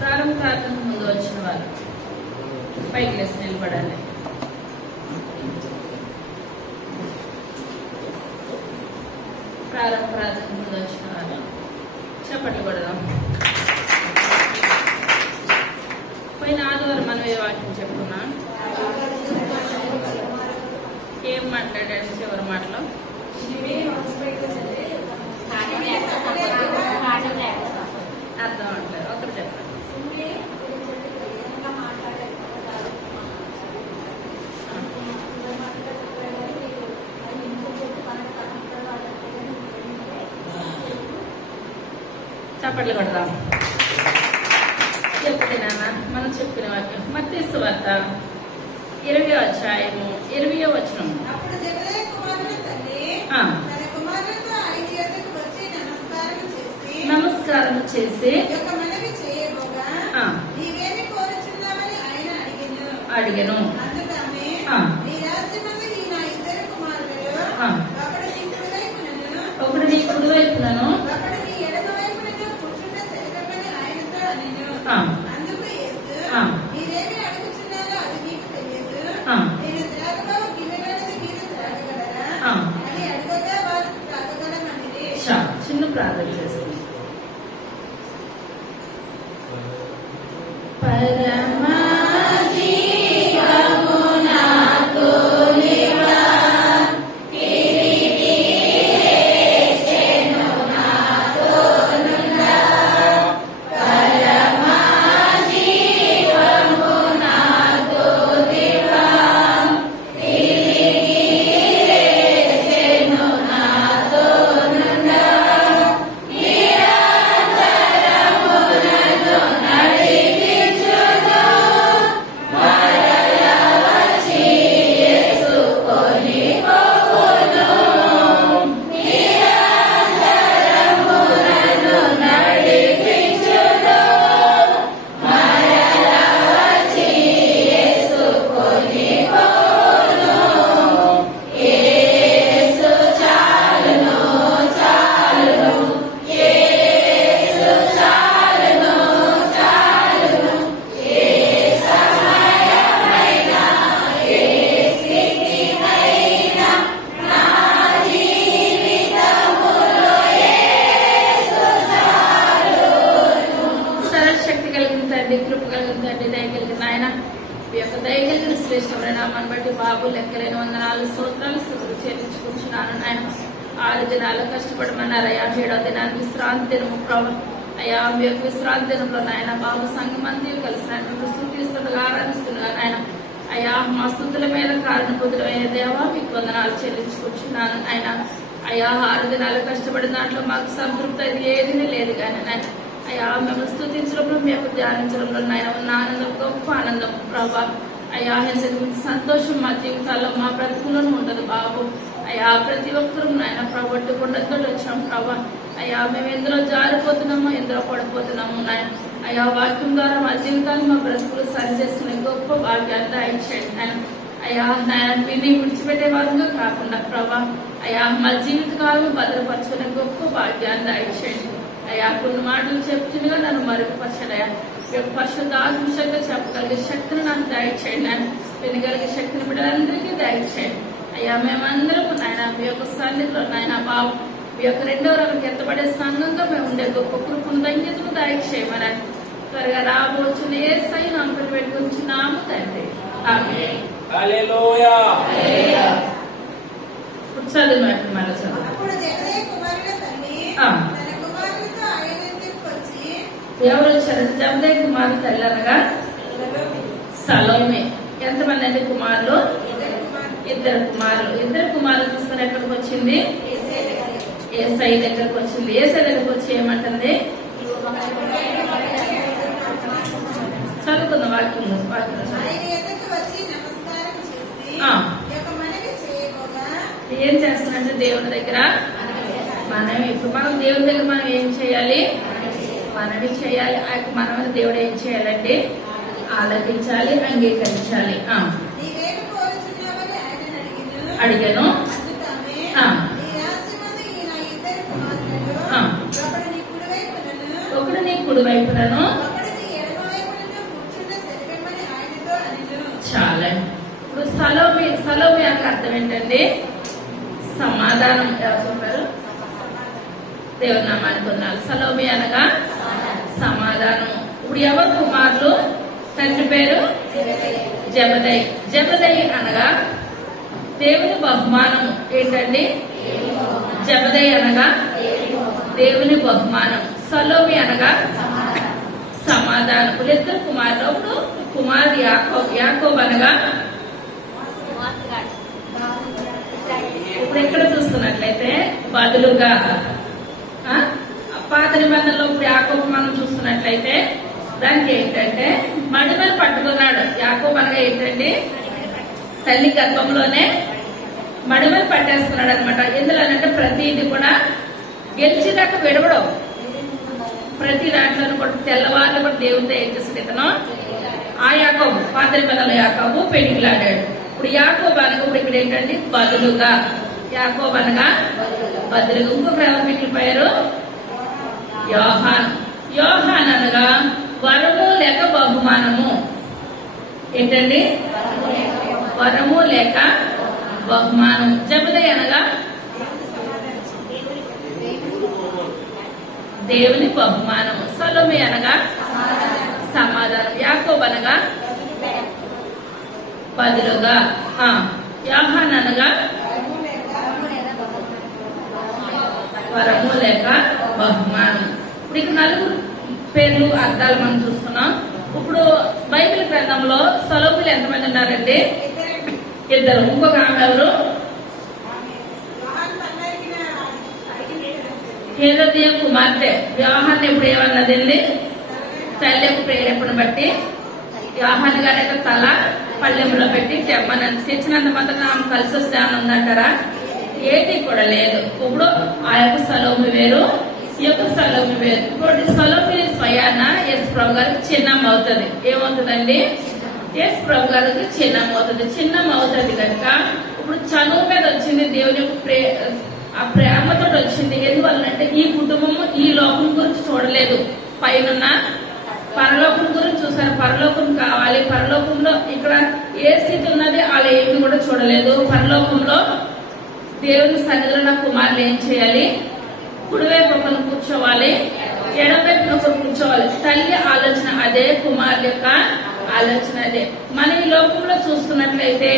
ప్రారంభ ముందు వచ్చిన వారు పైకి లేసి నిలబడాలి. ప్రారంభ ప్రార్థన ముందు వచ్చిన వారు చప్పట్లు కొడదాం. పోయిన ఆదివారం మనం ఏ వాక్యం చెప్పుకున్నాం? ఏం మాట్లాడాడు చివరి మాటలో? అర్థం అవట్లేదు, ఒకరు చెప్పండి. చప్పట్లు కొడదాం. చెప్తే నాన్న మనం చెప్పిన వాక్యం మత్తయి సువార్త 20వ అధ్యాయము 20వ వచనం. నమస్కారం చేసి అడిగను. ఒకడు నీ కుడి వైపునను చిన్న ప్రార్థన చేస్తుంది. పరమా నామాన్ని బట్టి బాబు లెక్కలేని వందనాలు స్తోత్రాలు స్తుతులు చెల్లించుకుంటున్నాను. నాయన 6 దినాలు కష్టపడమన్నారు అయ్యా. 7వ దినాన్ని విశ్రాంతి దినము ప్రభు అయ్యా. మీ యొక్క విశ్రాంతి దినంలో నాయన బాబు సంఘం అంతా కలిసి మీకు స్తుతిస్తుండగా ఆరాధిస్తుండగా నాయన అయ్యా మా స్తుతుల మీద కారణభూతులైన దేవా మీకు వందనాలు చెల్లించుకుంటున్నాను. ఆయన అయ్యా 6 దినాలు కష్టపడిన దాంట్లో మాకు సంతృప్తి అది ఏదీ లేదు కానీ నాయన అయ్యా మేము స్తుతించడంలో మేము ధ్యానించడంలో నాయన ఉన్న ఆనందం గొప్ప ఆనందం ప్రభా అయ్యా. సంతోషం మా జీవితాల్లో మా బ్రతుకులను ఉండదు బాబు అయ్యా. ప్రతి ఒక్కరూ నాయన ప్రభట్టుకుండా వచ్చాం ప్రభా అయ్యా. మేము ఎందులో జారిపోతున్నామో ఎందులో పడిపోతున్నాము నాయన అయ్యా. వాక్యం ద్వారా మా జీవితాన్ని మా బ్రతుకులు సరిచేస్తున్న గొప్ప భాగ్యాన్ని దయచేయండి నాయన అయ్యా. నాయన విని విడిచిపెట్టే వారంగా కాకుండా ప్రభా అయ్యా మా జీవితకాలను భద్రపరచుకునే గొప్ప భాగ్యాన్ని దయచేయండి అయ్యా. కొన్ని మాటలు చెప్తుండగా నన్ను మరుగుపరచడయ్యా. పరిశుద్ధాత్మశక్తిగా చెప్పగలిగే శక్తిని నాకు దయచేయండి నాయన. వినగలిగే శక్తిని బిడ్డలందరికీ దయచేయండి అయ్యా. మేమందరం నాయన మీ యొక్క సన్నిధిలో నాయన బాబు మీ యొక్క 2వ రంగంకి ఎత్తబడే సంఘంగా మేము ఉండే గొప్ప కృపను ధన్యతను దయచేయమని త్వరగా రాబోచున్న యేసయ్య నామమున పెట్టుకుంటున్నాము తండ్రి. ఆమేన్. హల్లెలూయా. ఇప్పుడు చదువు మళ్ళీ చదువు. ఎవరు వచ్చారు? జబ్దే కుమారు తల్లి అనగా సలోమే. ఎంతమంది అండి కుమారులు? 2 కుమారులు. 2 కుమారులు తీసుకుని ఎక్కడికి వచ్చింది? యేసయ్య దగ్గరకు వచ్చింది. యేసయ్య దగ్గరకు వచ్చి ఏమంటుంది? చదువుకున్న వాక్యం ఏం చేస్తున్నట్టు దేవుని దగ్గర మనమే. ఇప్పుడు మనం దేవుని దగ్గర మనం ఏం చేయాలి? మనవి చేయాలి. మనమని దేవుడు ఏం చేయాలంటే ఆలకించాలి, అంగీకరించాలి. అడిగాను. ఒకడు నీ కుడి వైపులను చాలా. ఇప్పుడు సలోమి అని అర్థం ఏంటండి? సమాధానం. ఎవరు చెప్పారు? దేవుని నామానికి వందనాలు. సలోమి అనగా సమాధానం. ఇప్పుడు ఎవరు కుమారులు? తండ్రి పేరు జబదయి. జబదయి అనగా దేవుని బహుమానం. ఏంటండి? జబదయి అనగా దేవుని బహుమానం. సలోమి అనగా సమాధానం. ఇద్దరు కుమారులు. ఇప్పుడు కుమారుడు యాకోబు అనగా ఇప్పుడు ఎక్కడ చూస్తున్నట్లయితే బదులుగా పాత నిబంధనలో ఇప్పుడు యాకోబు మనం చూస్తున్నట్లయితే దానికి ఏంటంటే మడిమలు పట్టుకున్నాడు. యాకోబు అనగా ఏంటండి? తల్లి గర్భంలోనే మడిమలు పట్టేస్తున్నాడు అనమాట. ఎందులోనంటే ప్రతిది కూడా గెలిచేదాకా విడవడం. ప్రతి దాంట్లో కూడా తెల్లవారులు కూడా దేవుడితో ఏం చేస్తాడు ఇతను? ఆ యాకోబు, పాత నిబంధనలో యాకోబు పెళ్లిలాడాడు. ఇప్పుడు యాకోబు అనగా ఇప్పుడు ఇక్కడ ఏంటండి? బదులుగా. యాకోబు అనగా బదులుగా. ఇంకొక ఎవరు మిగిలిపోయారు? యోహాన్. యోహాన్ అనగా వరము లేక బహుమానము. ఏంటండి? వరము లేక బహుమానం. జబదయి అనగా దేవుని బహుమానం. సలోమి అనగా సమాధానం. యాకోబు అనగా బదులుగా. యోహాన్ అనగా వరము లేక బహుమానం. ఇప్పుడు ఇక నలుగురు పేర్లు అర్థాలు మనం చూస్తున్నాం. ఇప్పుడు బైబిల్ గ్రంథంలో సలోములు ఎంతమంది ఉన్నారంటే? ఇద్దరు. ఇంకొక ఆమె ఎవరు? హేరోదియ కుమార్తె. యోహాన్ ఇప్పుడు ఏమన్నదండి? తల్లి ప్రేరేపణ బట్టి యోహాన్ గారి యొక్క తల పళ్ళెంలో పెట్టి చెప్పనని తెచ్చినంత మాత్రం ఆమె కలిసి వస్తే అని ఉందంటారా? ఏది కూడా లేదు. ఇప్పుడు ఆ యొక్క సలోమి వేరు, ఈ యొక్క సలోమి వేరు. ఇప్పుడు సలోమి స్వయాన యేసు ప్రభు గారికి చిన్నమ్మ అవుతుంది. ఏమవుతుందండి? యేసు ప్రభు గారికి చిన్నమ్మ అవుతుంది. చిన్నమ్మ అవుతుంది కనుక ఇప్పుడు చనువు మీద వచ్చింది. దేవుని యొక్క ఆ ప్రేమతో వచ్చింది. ఎందువల్లంటే ఈ కుటుంబము ఈ లోకం గురించి చూడలేదు, పైన పరలోకం గురించి చూసారు. పరలోకం కావాలి. పరలోకంలో ఇక్కడ ఏ స్థితి ఉన్నది వాళ్ళు ఏమి కూడా చూడలేదు. పరలోకంలో దేవుని సన్నిధిలో నా కుమారులు ఏం చేయాలి? కుడివైపు ఒకరు కూర్చోవాలి, ఎడవైపు ఒకరు కూర్చోవాలి. తల్లి ఆలోచన అదే, కుమారుల యొక్క ఆలోచన అదే. మనం ఈ లోకంలో చూస్తున్నట్లయితే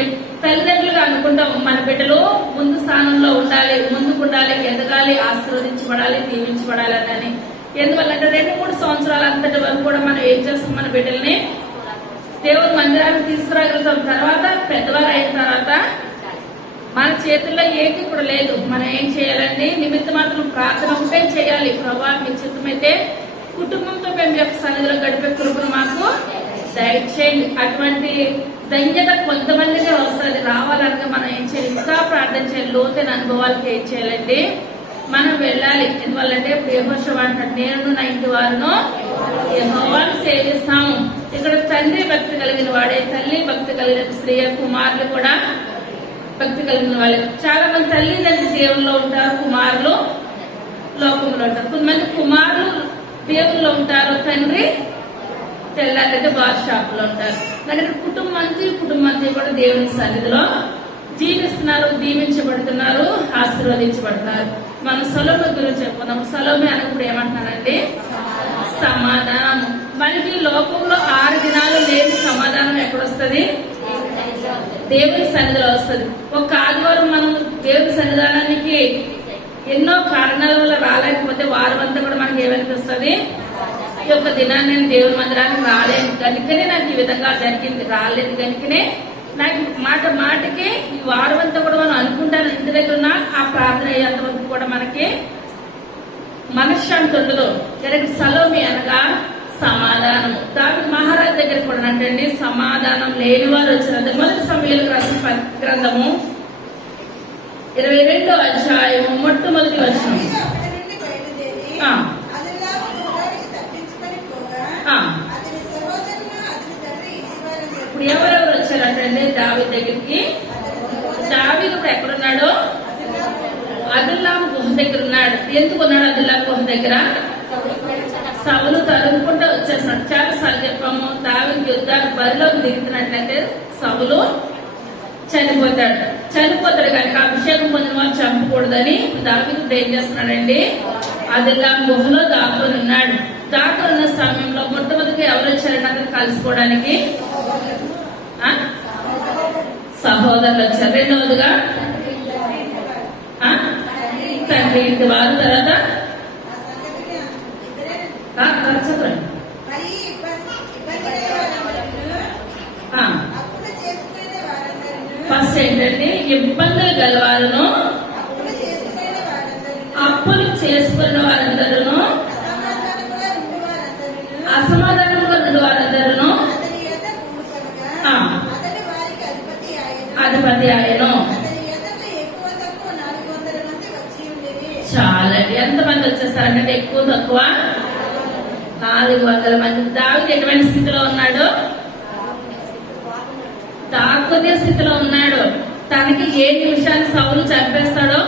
తల్లిదండ్రులుగా అనుకుంటాం మన బిడ్డలు ముందు స్థానంలో ఉండాలి, ముందుకుండాలి, ఎదగాలి, ఆశీర్వదించబడాలి, దీవించబడాలి అని. ఎందువల్లంటే 2-3 సంవత్సరాల అంతటి వరకు కూడా మనం ఏం చేస్తాం? మన బిడ్డల్ని దేవుని మందిరానికి తీసుకురాగలుగుతాం. తర్వాత పెద్దవారు అయిన తర్వాత మన చేతుల్లో ఏది కూడా లేదు. మనం ఏం చేయాలండి? నిమిత్త మాత్రం ప్రార్థన ఒకటే చేయాలి. ప్రభా మీ చిత్తమైతే కుటుంబంతో మేము యొక్క సన్నిధిలో గడిపే కృపను మాకు దయచేయండి. అటువంటి ధన్యత కొంతమందికే వస్తుంది. రావాలనగా మనం ఏం చేయాలి? ఇంకా ప్రార్థన చేయాలి. లోతైన అనుభవాలకు ఏం చేయాలండి? మనం వెళ్ళాలి. ఎందువల్లంటే ఇప్పుడు యెహోషువ అంటాడు, నేను నా ఇంటి వారును యెహోవాను సేవిస్తాము. ఇక్కడ తండ్రి భక్తి కలిగిన వాడే, తల్లి భక్తి కలిగిన స్త్రీ, కుమారులు కూడా భక్తి కలిగిన వాళ్ళే. చాలా మంది తల్లిదండ్రులు దేవుల్లో ఉంటారు, కుమారులు లోకంలో ఉంటారు. కొంతమంది కుమారులు దేవుల్లో ఉంటారు, తండ్రి తెల్లారైతే బార్ షాప్ లో ఉంటారు. కానీ కుటుంబంతో కూడా దేవుని సన్నిధిలో జీవిస్తున్నారు, దీవించబడుతున్నారు, ఆశీర్వదించబడుతున్నారు. మనం సలోమి గురించి చెప్పుకున్నాం. సలోమి అన్నప్పుడు ఏమంటున్నానండి? సమాధానం. మనకి లోకంలో 6 దినాలు లేని సమాధానం ఎక్కడొస్తుంది? దేవుని సన్నిధిలో వస్తుంది. ఒక ఆదివారం మనం దేవుని సన్నిధానానికి ఎన్నో కారణాల వల్ల రాలేకపోతే వారం అంతా కూడా మనకి ఏమనిపిస్తుంది? ఈ యొక్క దినాన్ని నేను దేవుని మందిరానికి రాలేను కనుకనే నాకు ఈ విధంగా జరిగింది, రాలేదు కనుకనే నాకు మాటకి ఈ వారం అంతా కూడా మనం అనుకుంటాను ఇంటి దగ్గర ఉన్న ఆ ప్రార్థన అయ్యేంత వరకు కూడా మనకి మనశ్శాంతి ఉండదు. సలోమి అనగా సమాధానం. దావీదు మహారాజు దగ్గర కూడా అంటండి సమాధానం లేని వారు వచ్చిన మొదటి సమూయేలు రాసిన గ్రంథము 22వ అధ్యాయము మొట్టమొదటి వచనం. ఇప్పుడు ఎవరెవరు వచ్చారంటే దావీదు దగ్గరికి దావీదు ఇప్పుడు ఎక్కడున్నాడు? అదుల్లాం గుహ దగ్గర ఉన్నాడు. ఎందుకు ఉన్నాడు అదుల్లాం గుహ దగ్గర? సౌలు తరుముకుంటూ వచ్చేస్తున్నాడు. చాలా సార్లు చెప్పాము, దావీదు యుద్ధానికి బరిలోకి దిగుతున్నట్లయితే సౌలు చనిపోతాడు కనుక అభిషేకం పొందిన వాళ్ళు చంపకూడదని దావీదు ఏం చేస్తున్నాడండి? అదుల్లాం గుహలో దాక్కుని ఉన్నాడు. దాక్కుని ఉన్న సమయంలో మొట్టమొదటి ఎవరు వచ్చారంటే అతను కలుసుకోవడానికి సహోదరులు వచ్చారు. రెండవదిగా తండ్రి ఇంటి వారు, తర్వాత ఫస్ట్ ఏంటంటే ఇబ్బందులు గలవారును, అప్పులు చేసుకున్న వారందరూ, అసమాధానంగా ఉండే వారందరూ అధిపతి ఆయను. చాలా ఎంతమంది వచ్చేస్తారంటే ఎక్కువ తక్కువ 400 మంది. దావీదు ఎటువంటి స్థితిలో ఉన్నాడు? దాక్కునే స్థితిలో ఉన్నాడు. తనకి ఏ నిమిషాన్ని సౌలు చంపేస్తాడో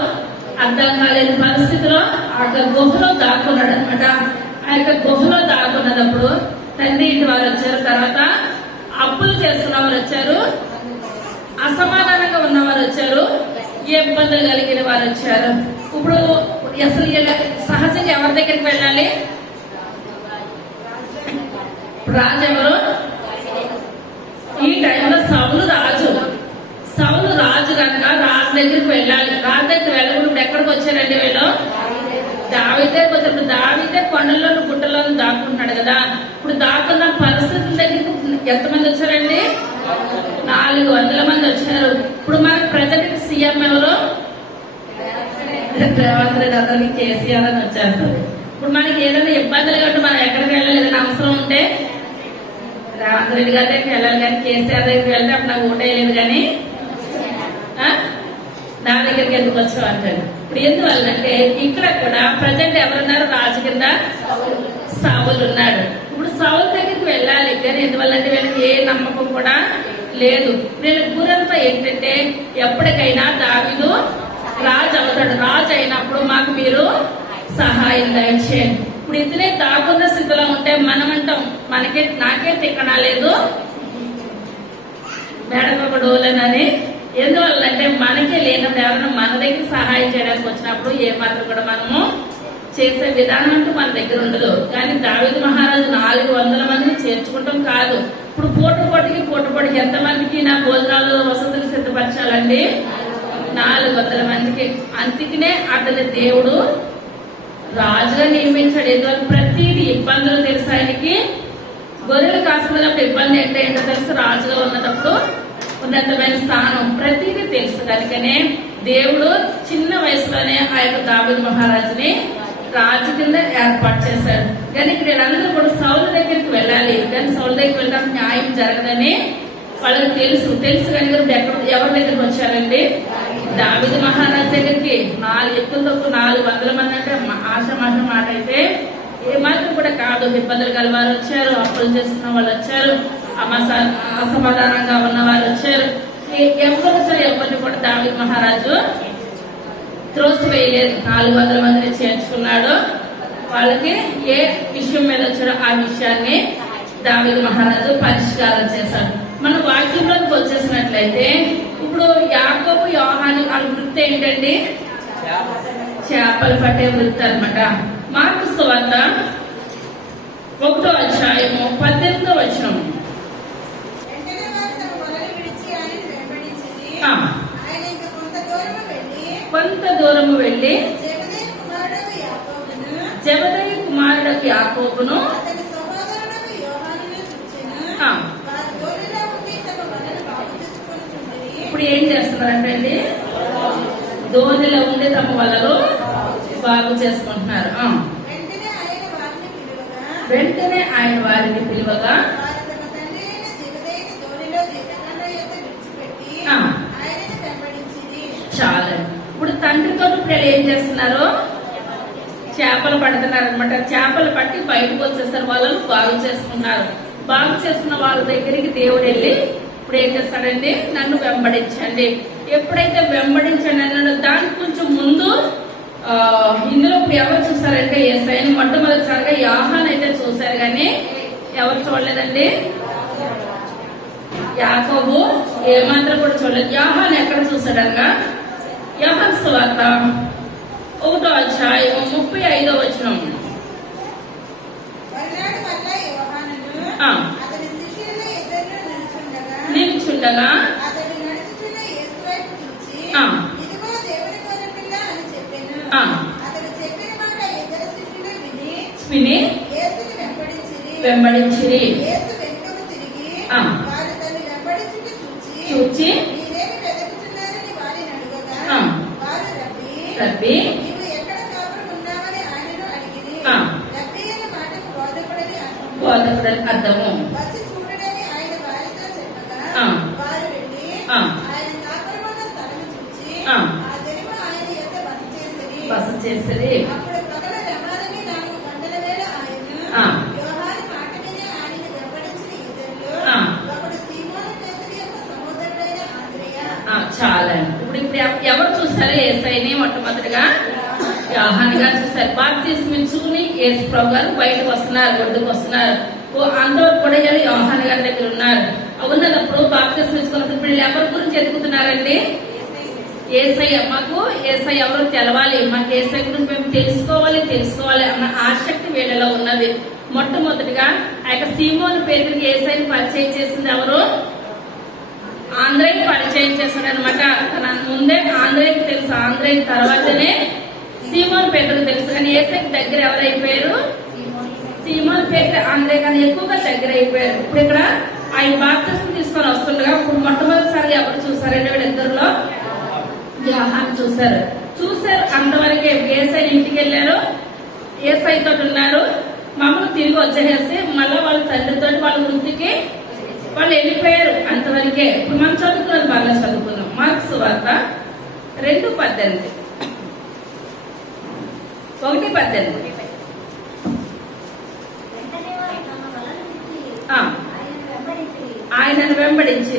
అర్థం కాలేని పరిస్థితిలో ఆ గుహలో దాక్కున్నాడు అనమాట. ఆ యొక్క గుహలో దాక్కున్నప్పుడు తండ్రి ఇంటి వారు వచ్చారు, తర్వాత అప్పులు చేసుకున్న వారు వచ్చారు, అసమాధానంగా ఉన్నవారు వచ్చారు, ఇబ్బందులు కలిగిన వారు వచ్చారు. ఇప్పుడు అసలు సహజంగా ఎవరి దగ్గరికి వెళ్ళాలి? రాజు ఎవరు? ఈ టైంలో సౌలు రాజు కనుక రాజు దగ్గరికి వెళ్ళాలి. రాజు దగ్గరికి వెళ్ళకుండా ఎక్కడికి వచ్చారండి వీళ్ళు? దావీదే కొంచెం దావీదే కొండల్లోను గుట్టల్లోనూ దాక్కుంటున్నాడు కదా. ఇప్పుడు దాక్కున్న పరిస్థితుల దగ్గరికి ఎంతమంది వచ్చారండి? 400 మంది వచ్చారు. ఇప్పుడు మనకు ప్రజెంట్ సీఎం ఎవరు? రేవంత్ రెడ్డి. అందరికి కేసీఆర్ అని వచ్చేస్తారు. ఇప్పుడు మనకి ఏదైనా ఇబ్బందులు కాబట్టి మనం ఎక్కడికి వెళ్ళాలి? ఏదైనా అవసరం ఉంటే రేవంత్ రెడ్డి గారి దగ్గరికి వెళ్ళాలి, కానీ కేసీఆర్ దగ్గరికి వెళ్తే అప్పుడు నాకు ఓటేయలేదు కానీ నా దగ్గరికి ఎందుకు వచ్చావు అంటాడు. ఇప్పుడు ఎందువల్లంటే ఇక్కడ కూడా ప్రజెంట్ ఎవరున్నారు? రాజు కింద సౌలు ఉన్నాడు. ఇప్పుడు సౌలు దగ్గరికి వెళ్ళాలి, కానీ ఎందువల్లంటే వీళ్ళకి ఏ నమ్మకం కూడా లేదు. వీళ్ళ గురంతా ఏంటంటే ఎప్పటికైనా దావీదు రాజు అవుతాడు, రాజు అయినప్పుడు మాకు మీరు సహాయం దయచేయండి. ఇప్పుడు ఇతనే దాక్కున్న స్థితిలో ఉంటే మనం అంటాం నాకే తిక్కనా లేదు మేడకొక డోలేనని. ఎందువల్లంటే మనకే లేనప్పుడు ఎవరైనా మన దగ్గర సహాయం చేయడానికి వచ్చినప్పుడు ఏ మాత్రం కూడా మనము చేసే విధానం అంటూ మన దగ్గర ఉండదు. కానీ దావీదు మహారాజు 400 మందిని చేర్చుకుంటాం కాదు. ఇప్పుడు పూటకి ఎంతమందికి నా భోజనాలు వసతులు సిద్ధపరచాలండి? 400 మందికి. అందుకనే అతని దేవుడు రాజుగా నియమించాడు. ఎందువల్ల ప్రతిదీ ఇబ్బందులు తెలుసు ఆయనకి. గొర్రెలు కాసుకున్నప్పుడు ఇబ్బంది ఏంటో తెలుసు, రాజుగా ఉన్నప్పుడు ఉన్నతమైన స్థానం ప్రతిదీ తెలుసు. కనుకనే దేవుడు చిన్న వయసులోనే ఆ యొక్క దావీదు మహారాజుని రాజు కింద ఏర్పాటు చేశాడు. కానీ ఇక్కడ వీళ్ళందరూ కూడా సౌలు దగ్గరికి వెళ్ళాలి, కానీ సౌలు దగ్గరికి వెళ్ళడానికి న్యాయం జరగదని వాళ్ళకి తెలుసు కనుక ఎవరి దగ్గరికి వచ్చారండి? దావీదు మహారాజు దగ్గరికి. 400 మంది అంటే ఆశమాష మాట అయితే ఏమాత్రం కూడా కాదు. ఇబ్బందులు గలవారు వచ్చారు, అప్పులు చేస్తున్న వాళ్ళు వచ్చారు, అసమాధానంగా ఉన్న వాళ్ళు వచ్చారు. ఎవరు వచ్చారు? ఎవరిని కూడా దావీదు మహారాజు త్రోసివేయలేదు. 400 మందిని చేర్చుకున్నాడు. వాళ్ళకి ఏ విషయం మీద వచ్చాడో ఆ విషయాన్ని దావీదు మహారాజు పరిష్కారం చేశాడు. మన వాక్యంలోకి వచ్చేసినట్లయితే ఇప్పుడు యాకోబు యోహాను వాళ్ళ వృత్తి ఏంటండి? చేపలు పట్టే వృత్తి అనమాట. మార్కు సువార్త 1వ అధ్యాయము 18వ వచనం. కొంత దూరము వెళ్లి జెబెదయి కుమారుడు యాకోబును ఇప్పుడు ఏం చేస్తున్నారంటే ధోనిలో ఉండి తమ వలలో బాగు చేసుకుంటున్నారు. వెంటనే ఆయన వారిని పిలువగా చాలా. ఇప్పుడు తండ్రితో ఇప్పుడు ఏం చేస్తున్నారు? చేపలు పడుతున్నారు అనమాట. చేపలు పట్టి బయటకు వచ్చేస్తారు, వాళ్ళను బాగు చేసుకున్నారు. బాగు చేసుకున్న వాళ్ళ దగ్గరికి దేవుడు వెళ్ళి ఇప్పుడు ఏం చేస్తాడండి? నన్ను వెంబడించండి. ఎప్పుడైతే వెంబడించండి అన్నాడో దానికి కొంచెం ముందు ఇందులో ఇప్పుడు ఎవరు చూసారంటే యేసయ్యని మొట్టమొదటిసారిగా యోహాను అయితే చూశారు, కానీ ఎవరు చూడలేదండి. యాకోబు ఏమాత్రం కూడా చూడలేదు. యోహాను ఎక్కడ చూశాడనగా యోహాను సువార్త 1వ అధ్యాయం 35వ వచనం. నిల్చుండగా విని వెంబడించిరి. చూచి రబ్బీ బోధకుడని అర్థము. బస చేసేది. చాలా. ఇప్పుడు ఎవరు చూసారు యేసయ్యని? మొట్టమొదటిగా యోహాను గారు చూసారు. బాప్తిస్మం ఇచ్చుకుని యేసు ప్రభు గారు బయటకు వస్తున్నారు, ఒడ్డుకు వస్తున్నారు. అంతవరకు కూడా యోహాను గారి దగ్గర ఉన్నారు. ఉన్నప్పుడు బాప్తిస్మం ఇచ్చుకున్నప్పుడు ఇప్పుడు ఎవరి గురించి ఎదుగుతున్నారండి? యేసయ్య. మాకు యేసయ్య ఎవరో తెలవాలి, మాకు యేసయ్య గురించి మేము తెలుసుకోవాలి అన్న ఆసక్తి వీళ్ళలో ఉన్నది. మొట్టమొదటిగా ఆ యొక్క సీమోను పేతురుకి యేసయ్యని పరిచయం చేసింది ఎవరు? ఆంధ్రయ్య పరిచయం చేశాడు అనమాట. ముందే ఆంధ్రయ్యకి తెలుసు, ఆంధ్రయ్య తర్వాతనే సీమోను పేతురు తెలుసు. కానీ యేసయ్యకి దగ్గర ఎవరైపోయారు? సీమోను పేతురు ఆంధ్రయ్య కానీ ఎక్కువగా దగ్గర అయిపోయారు. ఇప్పుడు ఇక్కడ ఆయన బాప్తిస్మం తీసుకొని వస్తుండగా ఇప్పుడు మొట్టమొదటిసారి ఎవరు చూసారంటే వీళ్ళిద్దరిలో యోహాను చూశారు. అంతవరకే యేసయ్య ఇంటికి వెళ్ళారు, యేసయ్య తోటి ఉన్నారు. మామూలు తిరిగి వచ్చేసి మళ్ళీ వాళ్ళ తండ్రితో వాళ్ళ వృత్తికి వాళ్ళు వెళ్ళిపోయారు. అంతవరకే. ఇప్పుడు మనం చదువుకున్నది బాగా చదువుకున్నాం. మార్క్స్ వార్త 2:18 1:18. ఆయనను వెంబడించి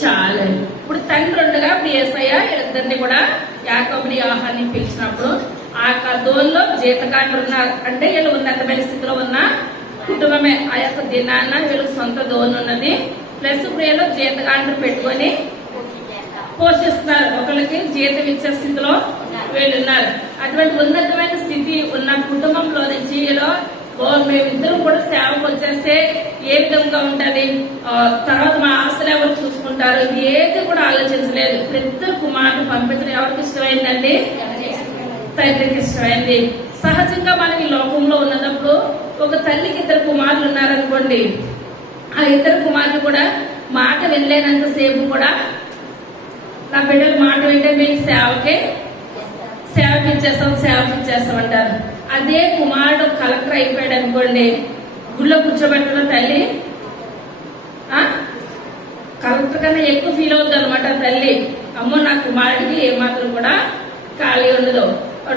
చాలా. ఇప్పుడు తండ్రి ఉండగా ఇప్పుడు యేసయ్య వీళ్ళిద్దరిని కూడా యాకోబుని యోహాన్ని పిలిచినప్పుడు ఆ దోన్లో జీతగాండ్రు ఉన్నారు. అంటే వీళ్ళు ఉన్నతమైన స్థితిలో ఉన్న కుటుంబమే. ఆ యొక్క దినాన్న వీళ్ళకి సొంత దోన్ ఉన్నది. ప్లస్ ఇప్పుడు వీళ్ళు జీతగాండ్రు పెట్టుకొని పోషిస్తున్నారు. ఒకరికి జీతం ఇచ్చే స్థితిలో వీళ్ళున్నారు. అటువంటి ఉన్నతమైన స్థితి ఉన్న కుటుంబంలో నుంచి వీళ్ళు మేమిద్దరం కూడా సేవకు వచ్చేస్తే ఏ విధంగా ఉంటది, తర్వాత మా ఆస్తులు ఎవరు చూసుకుంటారు, ఇది ఏది కూడా ఆలోచించలేదు. ఇప్పుడు ఇద్దరు కుమారులు పంపించడం ఎవరికి ఇష్టమైందండి? తండ్రికి ఇష్టమైంది. సహజంగా మనకి లోకంలో ఉన్నప్పుడు ఒక తల్లికి 2 కుమారులు ఉన్నారనుకోండి, ఆ 2 కుమారులు కూడా మాట వినలేనంత సేపు కూడా నా బిడ్డలు మాట వింటే మీకు సేవకిచ్చేస్తాం అంటారు. అదే కుమారుడు కలెక్టర్ అయిపోయాడు అనుకోండి, గుళ్ళో కూర్చోబెట్టిన తల్లి కలెక్టర్ కన్నా ఎక్కువ ఫీల్ అవుతుంది అనమాట తల్లి. అమ్మో నా కుమారుడికి ఏమాత్రం కూడా ఖాళీ ఉండదు.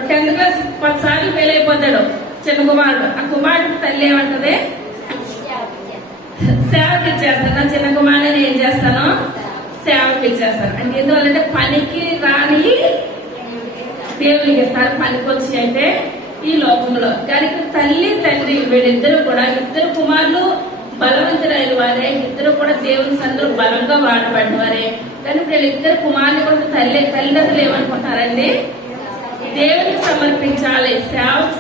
10th క్లాస్ 10 సార్లు ఫెయిల్ అయిపోతాడు చిన్న కుమారుడు. ఆ కుమారుడికి తల్లి ఏమంటది? సేవకి ఇచ్చేస్తాను. నా చిన్న కుమారుడిని ఏం చేస్తాను? సేవకి ఇచ్చేస్తాను. అంటే ఎందువల్లంటే పనికి రాని దేవునికి ఇస్తారు, పనికి వచ్చి అయితే ఈ లోకంలో. కానీ తల్లి తండ్రి వీళ్ళిద్దరూ కూడా 2 కుమారులు బలవంతులైన వారే, 2 కూడా దేవుని సన్నిధిలో బలంగా వాడబడినవారే. కానీ వీళ్ళిద్దరు కుమారులు కూడా తల్లిదండ్రులు ఏమనుకుంటారండి? దేవునికి సమర్పించాలి, సేవకు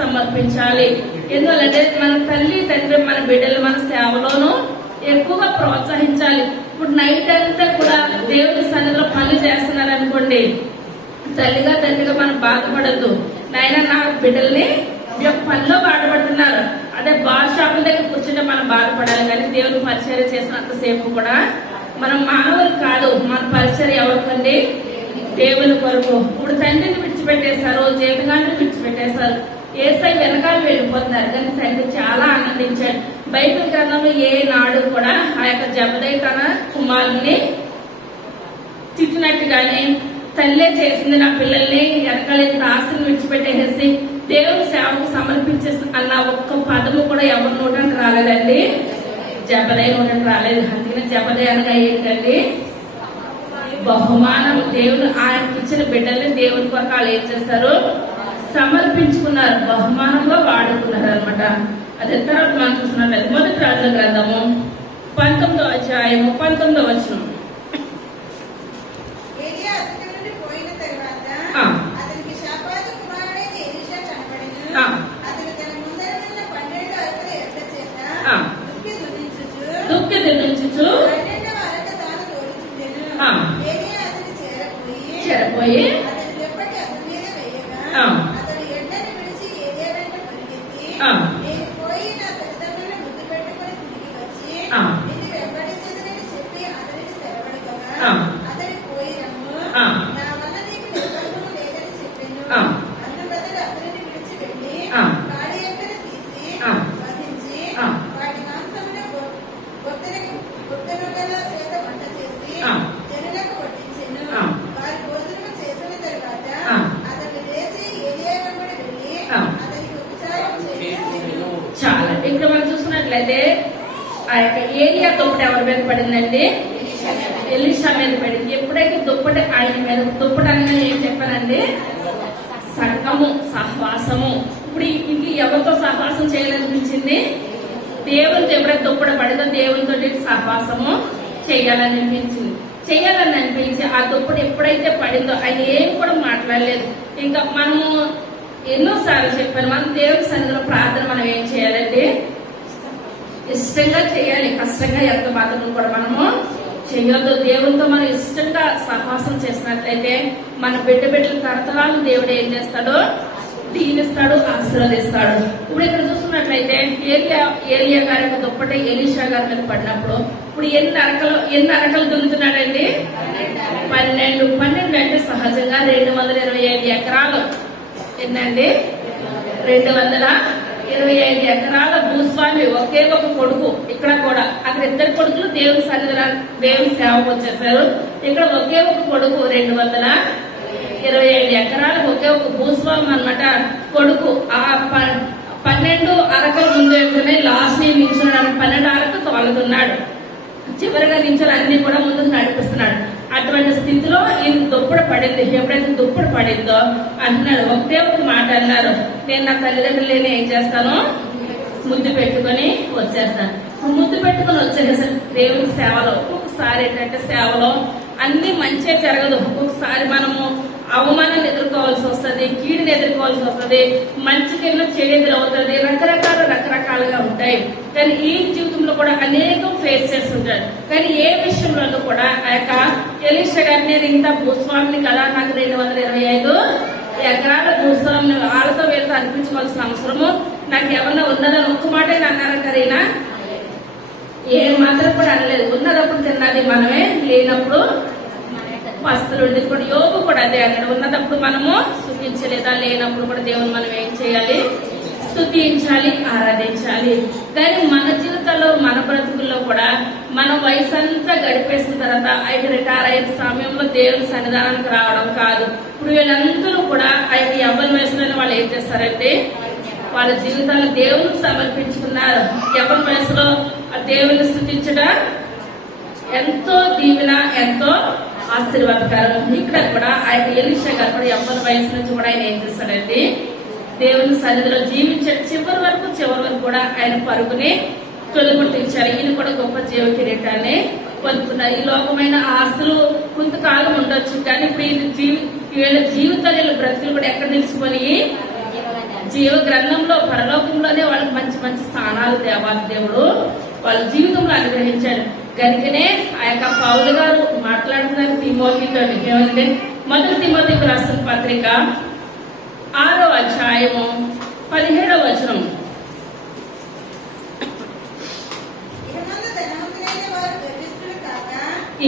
సమర్పించాలి. ఎందువల్లంటే మన తల్లి తండ్రి మన బిడ్డలు మన సేవలోనూ ఎక్కువగా ప్రోత్సహించాలి. ఇప్పుడు నైట్ అంతా కూడా దేవుని సన్నిధిలో పనులు చేస్తున్నారు అనుకోండి, తండ్రిగా మనం బాధపడద్దు. నాయన నా బిడ్డల్ని పనిలో బాధపడుతున్నారు, అదే బార్ షాపుల దగ్గర కూర్చుంటే మనం బాధపడాలి. కానీ దేవుని పరిచర్య చేసినంతసేపు కూడా మనం మానవులు కాదు, మన పరిచర్య ఎవరికండి? దేవుని కొరకు. ఇప్పుడు తండ్రిని విడిచిపెట్టేశారు, జీతగాన్ని విడిచిపెట్టేశారు. ఏసై వెనకాల వెళ్ళిపోతున్నారు. కానీ తండ్రి చాలా ఆనందించాడు. బైబిల్ గ్రంథంలో ఏ నాడు కూడా ఆ యొక్క జబదయి తన కుమారుని తిట్టినట్టుగానే తల్లే చేసింది నా పిల్లల్ని వెనకాల ఆశను విడిచిపెట్టేసి దేవుని సేవకు సమర్పించేసి అన్న ఒక్క పదము కూడా ఎవరి నోటానికి రాలేదండి. జబదయి నోటానికి రాలేదు. అందుకని జబదయి అనగా ఏంటండి? బహుమానం. దేవుడు ఆయనకి ఇచ్చిన బిడ్డల్ని దేవుని కొరకు వాళ్ళు ఏం చేస్తారు? సమర్పించుకున్నారు, బహుమానంగా వాడుకున్నారు అనమాట. అదే తర్వాత మనం చూస్తున్నట్లయితే మొదటి రాజుల గ్రంథము 19వ అధ్యాయము 19వ వచనం. దుఃఖి దుఃఖించుచు చెరపోయి చాలా ఇక్కడ మనం చూసుకున్నట్లయితే ఆ యొక్క ఏలియా దుప్పటి ఎవరి మీద పడిందండి? ఎలీషా మీద పడింది. ఎప్పుడైతే దుప్పటి ఆయన మీద, దుప్పటి అనగా ఏం చెప్పానండి? సంఘము, సహవాసము. ఇప్పుడు ఇంక ఎవరితో సహవాసం చేయాలనిపించింది? దేవునితో. ఎప్పుడైతే దుప్పటి పడిందో దేవునితో సహవాసము చేయాలని అనిపించి ఆ దుప్పటి ఎప్పుడైతే పడిందో ఆయన ఏం కూడా మాట్లాడలేదు. ఇంకా మనము ఎన్నోసార్లు చెప్పాను, మనం దేవుని సన్నిధిలో ప్రార్థన మనం ఏం చేయాలండి? ఇష్టంగా చేయాలి. కష్టంగా ఎంత మాత్రం కూడా మనము చేయొద్దు. దేవునితో మనం ఇష్టంగా సహవాసం చేసినట్లయితే మన బిడ్డల తరతరాలు దేవుడు ఏం చేస్తాడో దీనిస్తాడు, ఆశీర్వదిస్తాడు. ఇప్పుడు ఇక్కడ చూసుకున్నట్లయితే ఏలియా గారి యొక్క దుప్పటి ఎలీషా గారి మీద పడినప్పుడు ఇప్పుడు ఎన్ని అరకలు దున్నుతున్నాడండి? 12 అంటే సహజంగా 225 ఎకరాలు. ఎన్నండి? 225 ఎకరాల భూస్వామి, ఒకే ఒక కొడుకు. ఇక్కడ కూడా అక్కడ 2 కొడుకులు దేవుని సన్నిధిలో దేవుని సేవకు వచ్చేసారు. ఇక్కడ ఒకే ఒక కొడుకు 225 ఎకరాలకు ఒకే ఒక భూస్వామి అన్నమాట కొడుకు. ఆ 12 అరకలు ముందు వెళ్తున్నాయి. లాస్ట్ ని నిల్చున్నాడు. 12 అరకలు తోలుతున్నాడు. చివరిగా నిల్చొని అన్ని కూడా ముందుకు నడిపిస్తున్నాడు. అటువంటి స్థితిలో ఈయన దుప్పటి పడింది. ఎప్పుడైతే దుప్పటి పడిందో అంటున్నాడు, ఒకటే ఒక మాట అన్నారు, నేను నా తల్లిదండ్రులు ఏం చేస్తాను? ముద్దు పెట్టుకుని వచ్చేస్తాను. ముద్దు పెట్టుకుని వచ్చేసాను. దేవుని సేవలో ఒక్కొక్కసారి ఏంటంటే సేవలో అన్ని మంచిగా జరగదు. ఒక్కొక్కసారి మనము అవమానాన్ని ఎదుర్కోవాల్సి వస్తుంది, కీడుని ఎదుర్కోవాల్సి వస్తుంది, మంచికి చెడు ఎదురవుతుంది, రకరకాలుగా ఉంటాయి. కానీ ఈ జీవితంలో కూడా అనేకం ఫేస్ చేస్తుంటాడు. కానీ ఏ విషయంలో కూడా ఆ యొక్క ఎలీషా గారిని, నేను ఇంత భూస్వామిని కదా, నాకు 225 ఎకరాల భూస్వామిని వాళ్ళతో వీళ్ళతో అనిపించుకోవాల్సిన అవసరము నాకు ఏమన్నా ఉన్నదని ఒక్క మాటే అన్నారు కదైనా ఏం మాత్రం కూడా అనలేదు. ఉన్నదప్పుడు తిన్నది మనమే, లేనప్పుడు పస్తులుండి కూడా. యోగు కూడా అదే అన్నాడు, ఉన్నదప్పుడు మనము స్తుతించలేదా, లేనప్పుడు కూడా దేవుని మనం ఏం చేయాలి? స్తుతించాలి, ఆరాధించాలి. కానీ మన జీవితంలో, మన బ్రతుకుల్లో కూడా మనం వయసు అంతా గడిపేసిన తర్వాత 5 రిటైర్ అయిన సమయంలో దేవుని సన్నిధానానికి రావడం కాదు. ఇప్పుడు వీళ్ళందరూ కూడా 5 యవ్వన వయసులోనే వాళ్ళు ఏం చేస్తారంటే వాళ్ళ జీవితాన్ని దేవునికి సమర్పించుకున్నారు. యవ్వన వయసులో ఆ దేవుని స్తుతించడం ఎంతో దీవెన, ఎంతో ఆశీర్వాదకరం. ఇక్కడ కూడా ఆయన ఎలీషా గారు కూడా యవ్వన వయసు నుంచి కూడా ఆయన ఏం చేస్తాడండి? దేవుని సన్నిధిలో జీవించాడు. చివరి వరకు కూడా ఆయన పరుగుని తొలగొట్టించారు. ఈయన కూడా గొప్ప జీవ కిరీటాన్ని పొందుతున్నారు. ఈ లోకమైన ఆస్తులు కొంతకాలం ఉండొచ్చు, కానీ ఇప్పుడు వీళ్ళ జీవితాలు, బ్రతుకులు కూడా ఎక్కడ నిలిచిపోయి జీవ గ్రంథంలో, పరలోకంలోనే వాళ్ళకి మంచి మంచి స్థానాలు దేవాది దేవుడు వాళ్ళ జీవితంలో అనుగ్రహించాడు. కనుకనే ఆ యొక్క పౌలు గారు మాట్లాడుతున్నారు తిమోతితో. ఏమంటే మొదటి తిమోతికి రాసిన పత్రిక 6వ అధ్యాయము 17వ వచనం.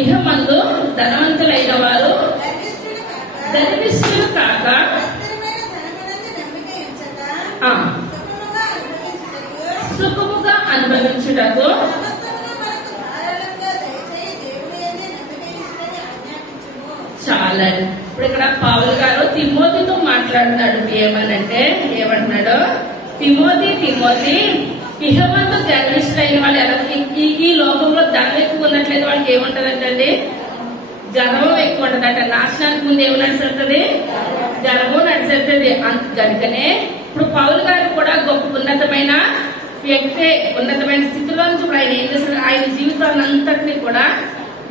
ఇహమందు ధనవంతులైన వారు గర్విష్ఠులు కాక సుఖముగా అనుభవించుటకు చాలండి. ఇప్పుడు ఇక్కడ పౌలు గారు తిమోతితో మాట్లాడుతున్నాడు. ఏమంటున్నాడు? తిమోతి ఇహమందు గర్విష్ఠులైన వాళ్ళు ఎలా ఈ లోకంలో ధనం ఎక్కువ ఉన్నట్లయితే వాళ్ళకి ఏముంటదంటే గర్వం ఎక్కువ ఉంటదట. నాశనానికి ముందు ఏమి నడిచేస్తుంది? గర్వం నడిచేస్తుంది. కనుకనే ఇప్పుడు పౌలు గారు కూడా గొప్ప ఉన్నతమైన వ్యక్తే, ఉన్నతమైన స్థితిలో నుంచి ఇప్పుడు ఆయన ఏం చేస్తున్నాడు? ఆయన జీవితాన్ని అంతటినీ కూడా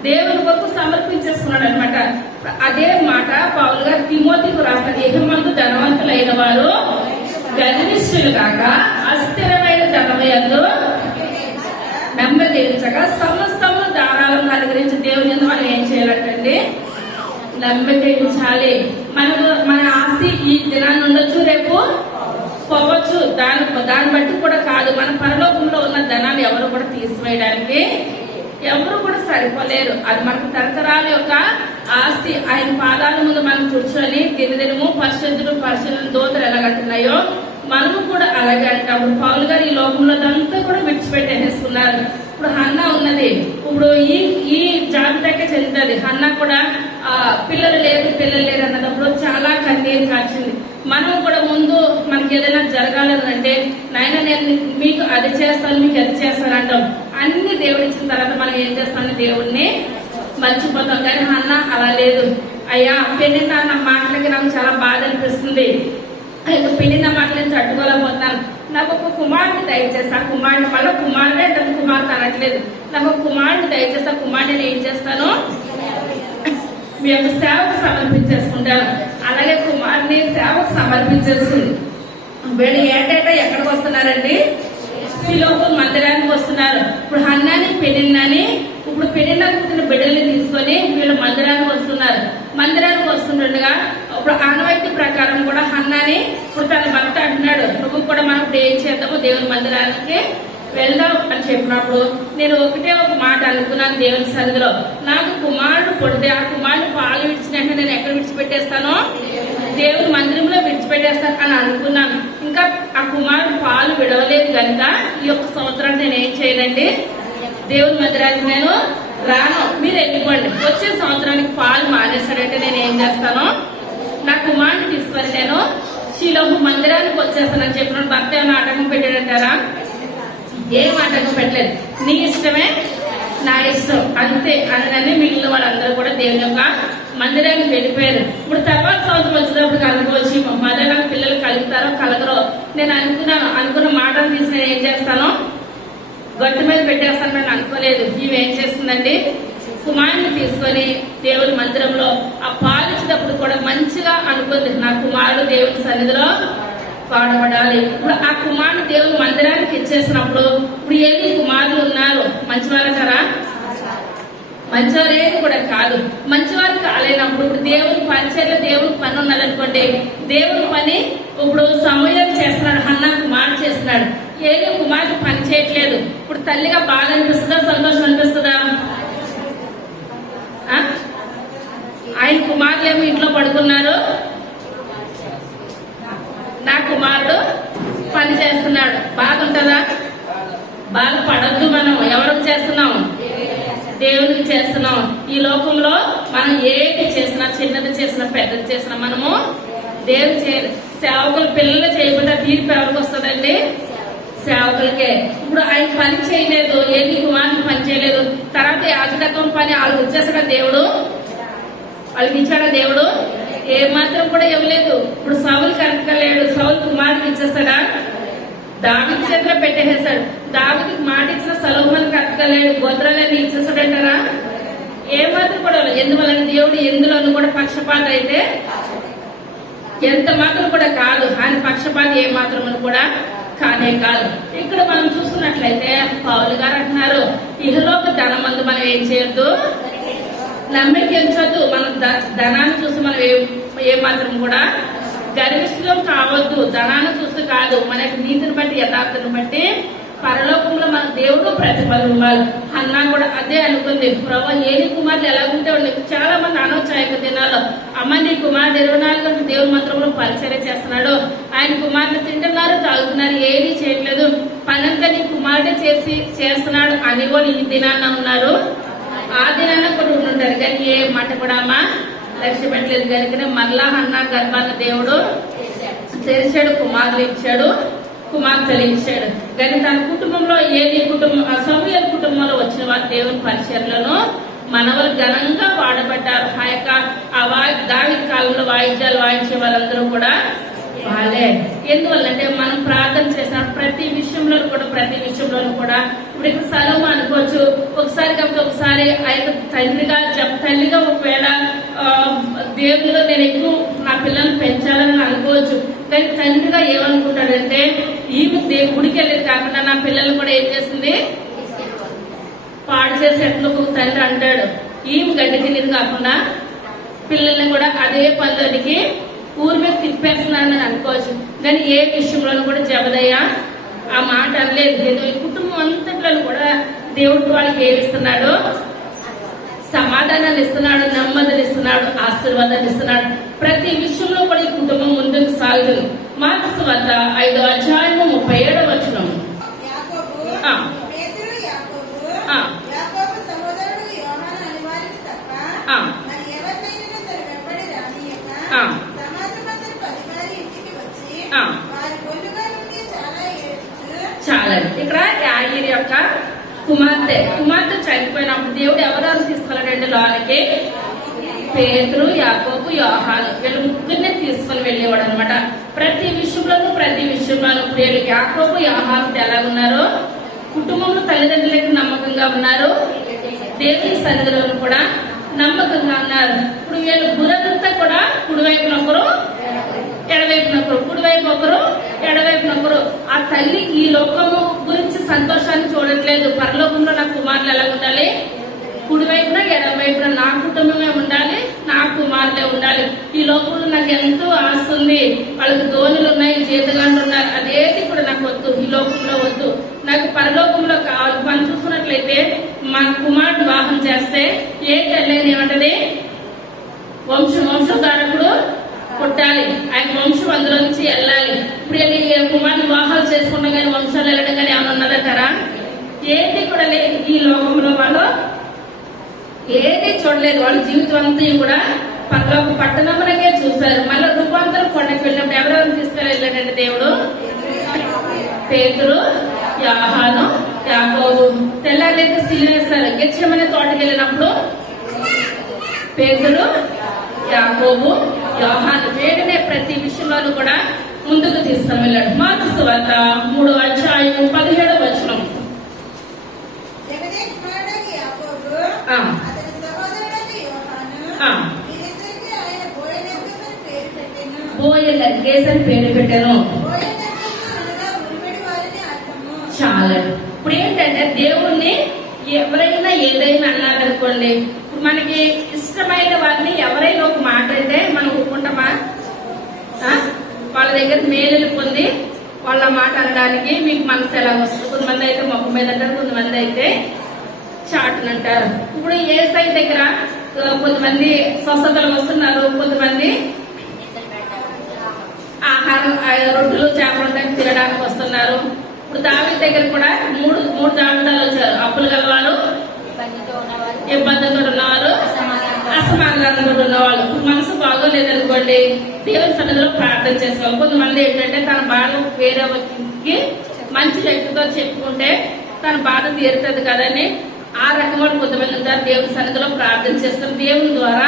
దేవుని కొరకు సమర్పించేస్తున్నాడు అనమాట. అదే మాట పౌలు గారు తిమోతికి రాస్తాడు. ఇహమందు ధనవంతులైన వారు గర్విష్ఠులు కాక అస్థిరమైన ధనమయందు నమ్మకించక సమస్తము ధారాళం అనుగ్రహించి దేవుని యందు మనం ఏం చేయాలంటే నమ్మకించాలి. మన ఆస్తి ఈ దినాన్ని ఉండొచ్చు, రేపు పోవచ్చు. దాన్ని బట్టి కూడా కాదు, మన పరలోకంలో ఉన్న ధనాన్ని ఎవరు కూడా తీసివేయడానికి ఎవరు కూడా సరిపోలేరు. అది మనకు తరతరాల యొక్క ఆస్తి. ఆయన పాదాల ముందు మనం కూర్చొని దినదినము పరిశుద్ధులు దోతలు ఎలాగంటున్నాయో మనము కూడా అలాగే అంటాం. పౌలు గారు ఈ లోకంలో అంతా కూడా విడిచిపెట్టేస్తున్నారు. ఇప్పుడు హన్నా ఉన్నది, ఇప్పుడు ఈ జాబితాకే చెందుతుంది. హన్నా కూడా పిల్లలు లేరు అన్నప్పుడు చాలా కన్నీరు కాల్చింది. మనం కూడా ముందు మనకి ఏదైనా జరగాలని అంటే నాయన నేను మీకు అది చేస్తాను, మీకు అది చేస్తాను అంటాం. అన్ని దేవుడు ఇచ్చిన తర్వాత మనం ఏం చేస్తామని దేవుడిని మర్చిపోతాం. కానీ హన్నా అలా లేదు. అయ్యా పెళ్ళిన నా మాటలకి నాకు చాలా బాధ అనిపిస్తుంది, పెళ్ళిన మాటలు నేను తట్టుకోలేకపోతున్నాను, నాకు ఒక కుమారుని దయచేసి ఆ కుమారుని మళ్ళీ కుమారుడే తన కుమార్తె అనట్లేదు, నాకు ఒక కుమారుని దయచేసి ఆ కుమారుని నేను ఏం చేస్తాను మీ యొక్క సేవకు సమర్పించేసుకుంటాను. అలాగే కుమారుని సేవకు సమర్పించేసుకుంది. వీళ్ళు ఏటేటా ఎక్కడికి వస్తున్నారండి? శిలోహు మందిరానికి వస్తున్నారు. ఇప్పుడు హన్నాని పెనిన్నాని ఇప్పుడు పెనిన్నా పుట్టిన బిడ్డల్ని తీసుకొని వీళ్ళు మందిరానికి వస్తున్నారు. మందిరానికి వస్తుండగా ఇప్పుడు ఆనవాయితీ ప్రకారం కూడా హన్నాని ఇప్పుడు తన భర్త అంటున్నాడు, నువ్వు కూడా మనం ఇప్పుడు ఏం చేద్దాము, దేవుని మందిరానికి వెళ్దాం అని చెప్పినప్పుడు నేను ఒకటే ఒక మాట అనుకున్నాను దేవుని సన్నిధిలో, నాకు కుమారుడు పుడితే ఆ కుమారుడు పాలు విడిచినట్టు నేను ఎక్కడ విడిచిపెట్టేస్తానో దేవుని మందిరంలో విడిచిపెట్టేస్తాను అని అనుకున్నాను. ఇంకా ఆ కుమారుడు పాలు విడవలేదు కనుక ఈ యొక్క సంవత్సరాన్ని నేను ఏం చేయనండి, దేవుని మందిరానికి నేను రాను, మీరు వెళ్ళిపోండి. వచ్చే సంవత్సరానికి పాలు మానేస్తాడంటే నేను ఏం చేస్తాను, నా కుమారుడిని తీసుకొని నేను శిలోహు మందిరానికి వచ్చేస్తానని చెప్పిన భర్త ఏమైనా ఆటంకం పెట్టాడంటారా? ఏం ఆటంకం పెట్టలేదు. నీ ఇష్టమే నా ఇష్టం అంతే అని మిగిలిన వాళ్ళందరూ కూడా దేవుని యొక్క మందిరానికి వెళ్ళిపోయారు. ఇప్పుడు తర్వాత సంవత్సరం వచ్చినప్పుడు కలుగువచ్చు మళ్ళీ నాకు పిల్లలు కలుగుతారో కలగరో నేను అనుకున్న మాటను తీసి నేను ఏం చేస్తాను, గట్టు మీద పెట్టేస్తాను అని అనుకోలేదు. ఇవేం చేస్తుందండి, కుమారుని తీసుకొని దేవుని మందిరంలో ఆ పాలించేటప్పుడు కూడా మంచిగా అనుకుంది, నా కుమారుడు దేవుని సన్నిధిలో పాడబడాలి. ఇప్పుడు ఆ కుమారుడు దేవుని మందిరానికి ఇచ్చేసినప్పుడు ఇప్పుడు ఏది కుమారులు ఉన్నారు మంచివారంటారా? మంచివారు ఏది కూడా కాదు. మంచివారు కాలేనప్పుడు ఇప్పుడు దేవుని పరిచర్య దేవుని పని ఉన్నదనుకోండి, దేవుని పని ఇప్పుడు సమయం చేస్తున్నాడు, హన్నా కుమారుడు చేస్తున్నాడు, ఏది కుమారుడు పని చేయట్లేదు. ఇప్పుడు తల్లిగా బాధ అనిపిస్తుందా, సంతోషం అనిపిస్తుందా? ఆయన కుమారులు ఏమో ఇంట్లో పడుకున్నారు, నా కుమారుడు పని చేస్తున్నాడు, బాధ ఉంటుందా? బాధపడద్దు. మనం ఎవరికి చేస్తున్నాం, దేవునికి చేస్తున్నాం. ఈ లోకంలో మనం ఏది చేసినా, చిన్నది చేసినా పెద్దది చేసినా మనము దేవుని చేయాలి. సేవకులు పిల్లలు చేయకుండా తీర్పు ఎవరికి వస్తుందండి? సేవకులకే. ఇప్పుడు ఆయన పని చేయలేదు, ఏది కుమారుని పని చేయలేదు, తర్వాత యాజకత్వం పని వాళ్ళకి వచ్చేసాడా దేవుడు? వాళ్ళకి ఇచ్చాడా దేవుడు? ఏమాత్రం కూడా ఇవ్వలేదు. ఇప్పుడు సౌలు కరెక్ట్ గా లేడు, సౌలు కుమారుడికి ఇచ్చేస్తాడా? దావీదు చేతిలో పెట్టేసాడు. దావీదుకి మాట ఇచ్చిన సొలొమోను కరెక్ట్ గా లేడు, గోత్రాలన్నీ ఇచ్చేస్తాడంటారా? ఏమాత్రం కూడా ఎందువల్ల దేవుడు ఎందులోనూ కూడా పక్షపాత అయితే ఎంత మాత్రం కూడా కాదు. ఆయన పక్షపాత ఏ మాత్రం కూడా కానే కాదు. ఇక్కడ మనం చూసుకున్నట్లయితే పౌలు గారు అంటున్నారు, ఇహలోక ధనమందు మనం ఏం చేయొద్దు, నమ్మకించొద్దు. మనం ధనాన్ని చూసి మనం ఏ మాత్రం కూడా గర్విష్ఠులం కావద్దు. ధనాన్ని చూసి కాదు, మన నీతిని బట్టి యథార్థను బట్టి పరలోకంలో మన దేవుడు ప్రతిఫలం ఇవ్వాలి. అన్నా కూడా అదే అనుకుంది. ప్రభు ఏలి కుమారులు ఎలాగుంటే వాళ్ళు చాలా మంది అనొచ్చాయక దినాల్లో, అమ్మ నీ కుమారుడు 24 గంటలు దేవుని మంత్రంలో పరిచర్య చేస్తున్నాడు, ఆయన కుమారుడు తింటున్నారు తాగుతున్నారు ఏది చేయట్లేదు, పనంతా నీ కుమారుడే చేస్తున్నాడు అని కూడా ఈ దినాన్న ఉన్నారు. ఆ దినాన్న కూడా ఉండుంటారు కానీ ఏ మాట కూడా అమ్మ లక్ష్య పెట్టలేదు. కనుకనే మళ్ళా అన్న గర్భాన్ని దేవుడు తెరిచాడు, కుమారులు ఇచ్చాడు, కుమార్తెలు ఇచ్చాడు. కానీ తన కుటుంబంలో ఏది కుటుంబం సమూయేలు కుటుంబంలో వచ్చిన వారు దేవుని పరిచర్లను మనవలు ఘనంగా వాడబడ్డారు. ఆ యొక్క దావీదు కాలంలో వాయిద్యాలు వాయించే వాళ్ళందరూ కూడా వాళ్ళే. ఎందువల్లంటే మనం ప్రార్థన చేసిన ప్రతి విషయంలోనూ కూడా ఇప్పుడు ఇక్కడ స్థలము అనుకోవచ్చు, ఒకసారి కాకపోతే ఒకసారి ఆయన తల్లిగా ఒకవేళ దేవుడిలో నేను ఎక్కువ నా పిల్లల్ని పెంచాలని అనుకోవచ్చు. కానీ తండ్రిగా ఏమనుకుంటాడంటే ఈమె గుడికి వెళ్ళేది కాకుండా నా పిల్లల్ని కూడా ఏం చేస్తుంది పాడు చేసి ఎట్లా ఒక తండ్రి అంటాడు. ఈమె గడ్డి తినేది కాకుండా పిల్లల్ని కూడా అదే పనులకి ఊరి మీద తిప్పేస్తున్నానని అనుకోవచ్చు. కానీ ఏ విషయంలోనూ కూడా జబదయ్య ఆ మాట అనలేదు. కుటుంబం అంతట్లో కూడా దేవుడు వాళ్ళకి ఏమిస్తున్నాడు, సమాధానాన్ని ఇస్తున్నాడు, నెమ్మదిని ఇస్తున్నాడు, ఆశీర్వాదాన్ని ఇస్తున్నాడు. ప్రతి విషయంలో కూడా ఈ కుటుంబం ముందుకు సాగుతుంది. మార్క్స్ వద్ద 5వ అధ్యాయము 37వ వచనం. చాలండి. ఇక్కడ యాయిర్ యొక్క కుమార్తె చనిపోయినప్పుడు దేవుడు ఎవరెవరు తీసుకెళ్ళాడంటే లోనికి పేతురు, యాకోబు, యోహాను వీళ్ళు ముగ్గురిని తీసుకుని వెళ్ళేవాడు అనమాట. ప్రతి విషయంలోనూ ఇప్పుడు యాకోబు, యోహాను ఎలా ఉన్నారు, కుటుంబంలో తల్లిదండ్రులకు నమ్మకంగా ఉన్నారు, దేవుని సన్నిధిలో కూడా నమ్మకంగా ఉన్నారు. ఇప్పుడు వీళ్ళు గురంతా కూడా కుడివైపున ఒకరు ఎడవైపున ఒకరు, కుడివైపు ఒకరు ఎడవైపున ఒకరు. ఆ తల్లి ఈ లోకము గురించి సంతోషాన్ని చూడట్లేదు. పరలోకంలో నా కుమారులు ఎలా ఉండాలి, కుడివైపున ఎడవైపున నా కుటుంబమే ఉండాలి, నా కుమారులే ఉండాలి. ఈ లోకంలో నాకు ఎంతో ఆశ ఉంది, వాళ్ళకి ధోనులు ఉన్నాయి, జీతగాండ్లు ఉన్నారు, అదేది కూడా నాకు వద్దు, ఈ లోకంలో వద్దు, నాకు పరలోకంలో కావాలి. మనం చూసుకున్నట్లయితే మన కుమారుడు వివాహం చేస్తే ఏ తల్లి ఏమంటది, వంశధారకుడు పుట్టాలి, ఆయన వంశం అందులో నుంచి వెళ్ళాలి. ఇప్పుడు కుమారుని వివాహాలు చేసుకుంటాం కానీ వంశాలు వెళ్ళడం కానీ ఏమైనా ఉన్నదంటారా? ఏది కూడా లేదు. ఈ లోకంలో వాళ్ళు ఏది చూడలేదు. వాళ్ళ జీవితం అంతా కూడా పరలోక పట్టణములకే చూశారు. మళ్ళీ రూపాంతరం కొండకి వెళ్ళినప్పుడు ఎవరెవరు తీసుకెళ్ళాడంటే దేవుడు పేతురు, యోహాను, యాకోబు. తెల్లారైతే సిలువేస్తారు. గెత్సేమనే తోటకి వెళ్ళినప్పుడు పేతురు, యాకోబు, యోహాను వేడనే ప్రతి విషయంలోనూ కూడా ముందుకు తీసుకుని వెళ్ళాడు. మార్కు సువార్త 3వ అధ్యాయం 17వ వచనం. బోయనర్గేస్ అని పేరు పెట్టాను. చాలా ఇప్పుడు ఏంటంటే దేవుణ్ణి ఎవరైనా ఏదైనా అన్నారనుకోండి, ఇప్పుడు మనకి ఇష్టమైన వారిని ఎవరైనా ఒక మాట అంటే మనం ఒప్పుకుంటామా? వాళ్ళ దగ్గర మేలులు పొంది వాళ్ళ మాట అనడానికి మీకు మనసు ఎలా వస్తుంది? కొంతమంది అయితే మొక్క మీద అంటారు, కొంతమంది అయితే చాటును అంటారు. ఇప్పుడు ఏసై దగ్గర కొంతమంది స్వస్థతలు వస్తున్నారు, కొంతమంది ఆహారం రొట్టెలు చేపలు తినడానికి వస్తున్నారు. ఇప్పుడు దావీదు దగ్గర కూడా మూడు జాబితాలు వచ్చారు. అప్పులు గలవాళ్ళు, ఇబ్బందులతో ఉన్నవారు, అసమాధానంతో ఉన్నవాళ్ళు. మనసు బాగోలేదనుకోండి దేవుని సన్నిధిలో ప్రార్థన చేసుకోవాలి. కొంతమంది ఏంటంటే తన బాధ వేరే వ్యక్తికి మంచి వ్యక్తితో చెప్పుకుంటే తన బాధ తీరుతుంది కదని ఆ రకమైన కొంతమంది ఉంటారు. దేవుని సన్నిధిలో ప్రార్థన చేస్తారు, దేవుని ద్వారా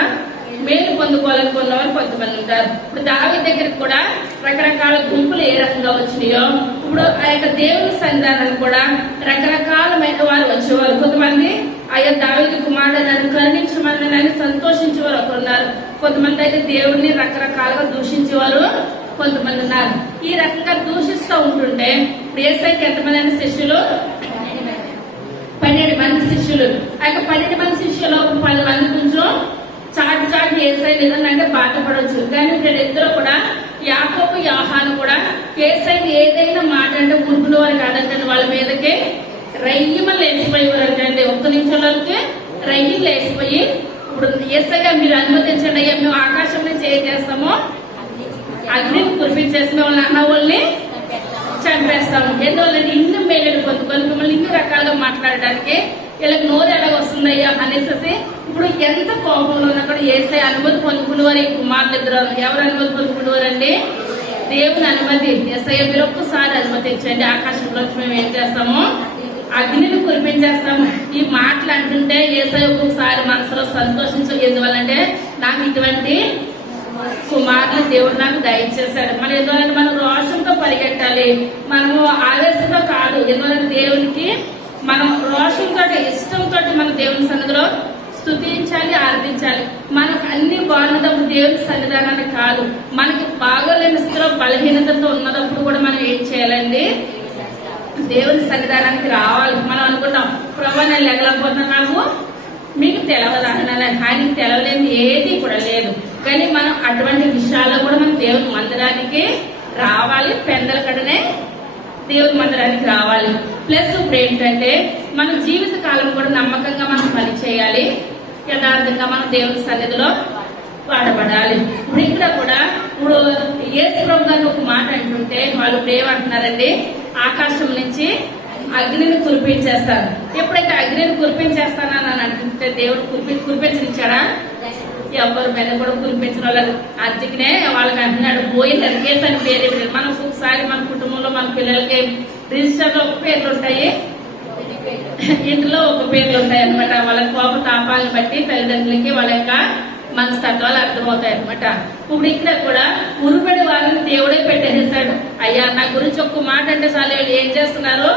మేలు పొందుకోవాలనుకున్నవారు కొంతమంది ఉంటారు. ఇప్పుడు దావీదు దగ్గరికి కూడా రకరకాల గుంపులు ఏ రకంగా వచ్చినాయో ఇప్పుడు ఆ యొక్క దేవుని సన్నిధానాన్ని కూడా రకరకాలమైన వారు వచ్చేవారు. కొంతమంది ఆయా దావీదు కుమారుడు నన్ను కరుణించమని నన్ను సంతోషించేవారు ఒకరు ఉన్నారు. కొంతమంది అయితే దేవుడిని రకరకాలుగా దూషించేవారు కొంతమంది ఉన్నారు. ఈ రకంగా దూషిస్తూ ఉంటుంటే ఇప్పుడు యేసయ్యకి ఎంతమంది అయిన శిష్యులు? 12 మంది శిష్యులు. ఆ యొక్క 12 మంది శిష్యులు 10 మంది కొంచెం చాటి యేసయ్య లేదంటే బాధపడవచ్చు. కానీ వీళ్ళిద్దరూ కూడా యాకోబు యోహాను కూడా యేసయ్య ఏదైనా మాట అంటే ఊరుకునేవారు కాదంటే వాళ్ళ మీదకి రయ్యమని లేచిపోయేవారు అంటే ఒక్క నిమిషంలోకి రయ్యం లేచిపోయి ఇప్పుడు యేసయ్య మీరు అనుమతించండి అయ్యా మేము ఆకాశం నుంచి ఏం చేస్తామో అగ్నిని కురిపించేసి మిమ్మల్ని అన్న వాళ్ళని చంపేస్తాము. ఎందువల్లంటే ఇన్ని మేలు పొందుకొని మిమ్మల్ని ఇన్ని రకాలుగా మాట్లాడడానికి వీళ్ళకి నోరు ఎలాగొస్తుందయ్యా అనేసి ఇప్పుడు ఎంత కోపంలో ఉన్నా కూడా యేసయ్య అనుమతి పొందుకునేవారు. ఈ కుమారుల ఇద్దరు ఎవరు అనుమతి పొందుకునేవారండి? దేవుని అనుమతి. యేసయ్య మీరు ఒక్కసారి అనుమతించండి, ఆకాశంలో మేము ఏం చేస్తాము అగ్నిని కురిపించేస్తాము. ఈ మాటలు అంటుంటే యేసయ్య ఒక్కొక్కసారి మనసులో సంతోషించదు. ఎందువల్లంటే నాకు ఇటువంటి కుమారులు దేవుడు నాకు దయచేశాడు. మనం ఎందువల్లంటే మనం రోషంతో పరిగెట్టాలి, మనము ఆవేశంతో కాదు. ఎందువల్లంటే దేవునికి మనం రోషంతో ఇష్టంతో మన దేవుని సన్నిధిలో స్తుతించాలి, ఆరాధించాలి. మనకు అన్ని బాగున్నప్పుడు దేవుని సన్నిధానాన్ని కాదు, మనకి బాగోలేని స్థితిలో బలహీనతతో ఉన్నప్పుడు కూడా మనం ఏం చేయాలండి? దేవుని సన్నిధానానికి రావాలి. మనం అనుకుంటాం ప్రభా నేను లేకపోతున్నా నాకు మీకు తెలవదు అన్నాను. ఆయనకి తెలవలేని ఏది కూడా లేదు. కానీ మనం అటువంటి విషయాల్లో కూడా మనం దేవుని మందిరానికి రావాలి. పెందల కడనే దేవుని మందిరానికి రావాలి. ప్లస్ ఇప్పుడు ఏంటంటే మన జీవిత కాలం కూడా నమ్మకంగా మనం పని చేయాలి, యథార్థంగా మనం దేవుని సన్నిధిలో వాడబడాలి. ఇప్పుడు ఇక్కడ కూడా ఇప్పుడు యేసు ప్రభు గారు ఒక మాట అంటుంటే వాళ్ళు ఇప్పుడు ఏమంటున్నారండి? ఆకాశం నుంచి అగ్నిని కురిపించేస్తారు. ఎప్పుడైతే అగ్నిని కురిపించేస్తానని అంటుంటే దేవుడు కురిపించనిచ్చాడా? ఎవరి మీద కూడా కురిపించిన వాళ్ళకి అందుకనే వాళ్ళకి అంటున్నాడు పోయింది కేసని పేరు. మనం ఒకసారి మన కుటుంబంలో మన పిల్లలకి రిజిస్టర్ లో ఒక పేర్లు ఉంటాయి, ఇంట్లో ఒక పేర్లు ఉంటాయి అనమాట. వాళ్ళ కోప తాపాలను బట్టి తల్లిదండ్రులకి వాళ్ళ యొక్క మనస్తత్వాలు అర్థమవుతాయి అనమాట. ఇప్పుడు ఇక్కడ కూడా ఉరుబడి వారిని దేవుడే పెట్టేసాడు. అయ్యా నా గురించి ఒక్క మాట అంటే చాలు వీళ్ళు ఏం చేస్తున్నారు?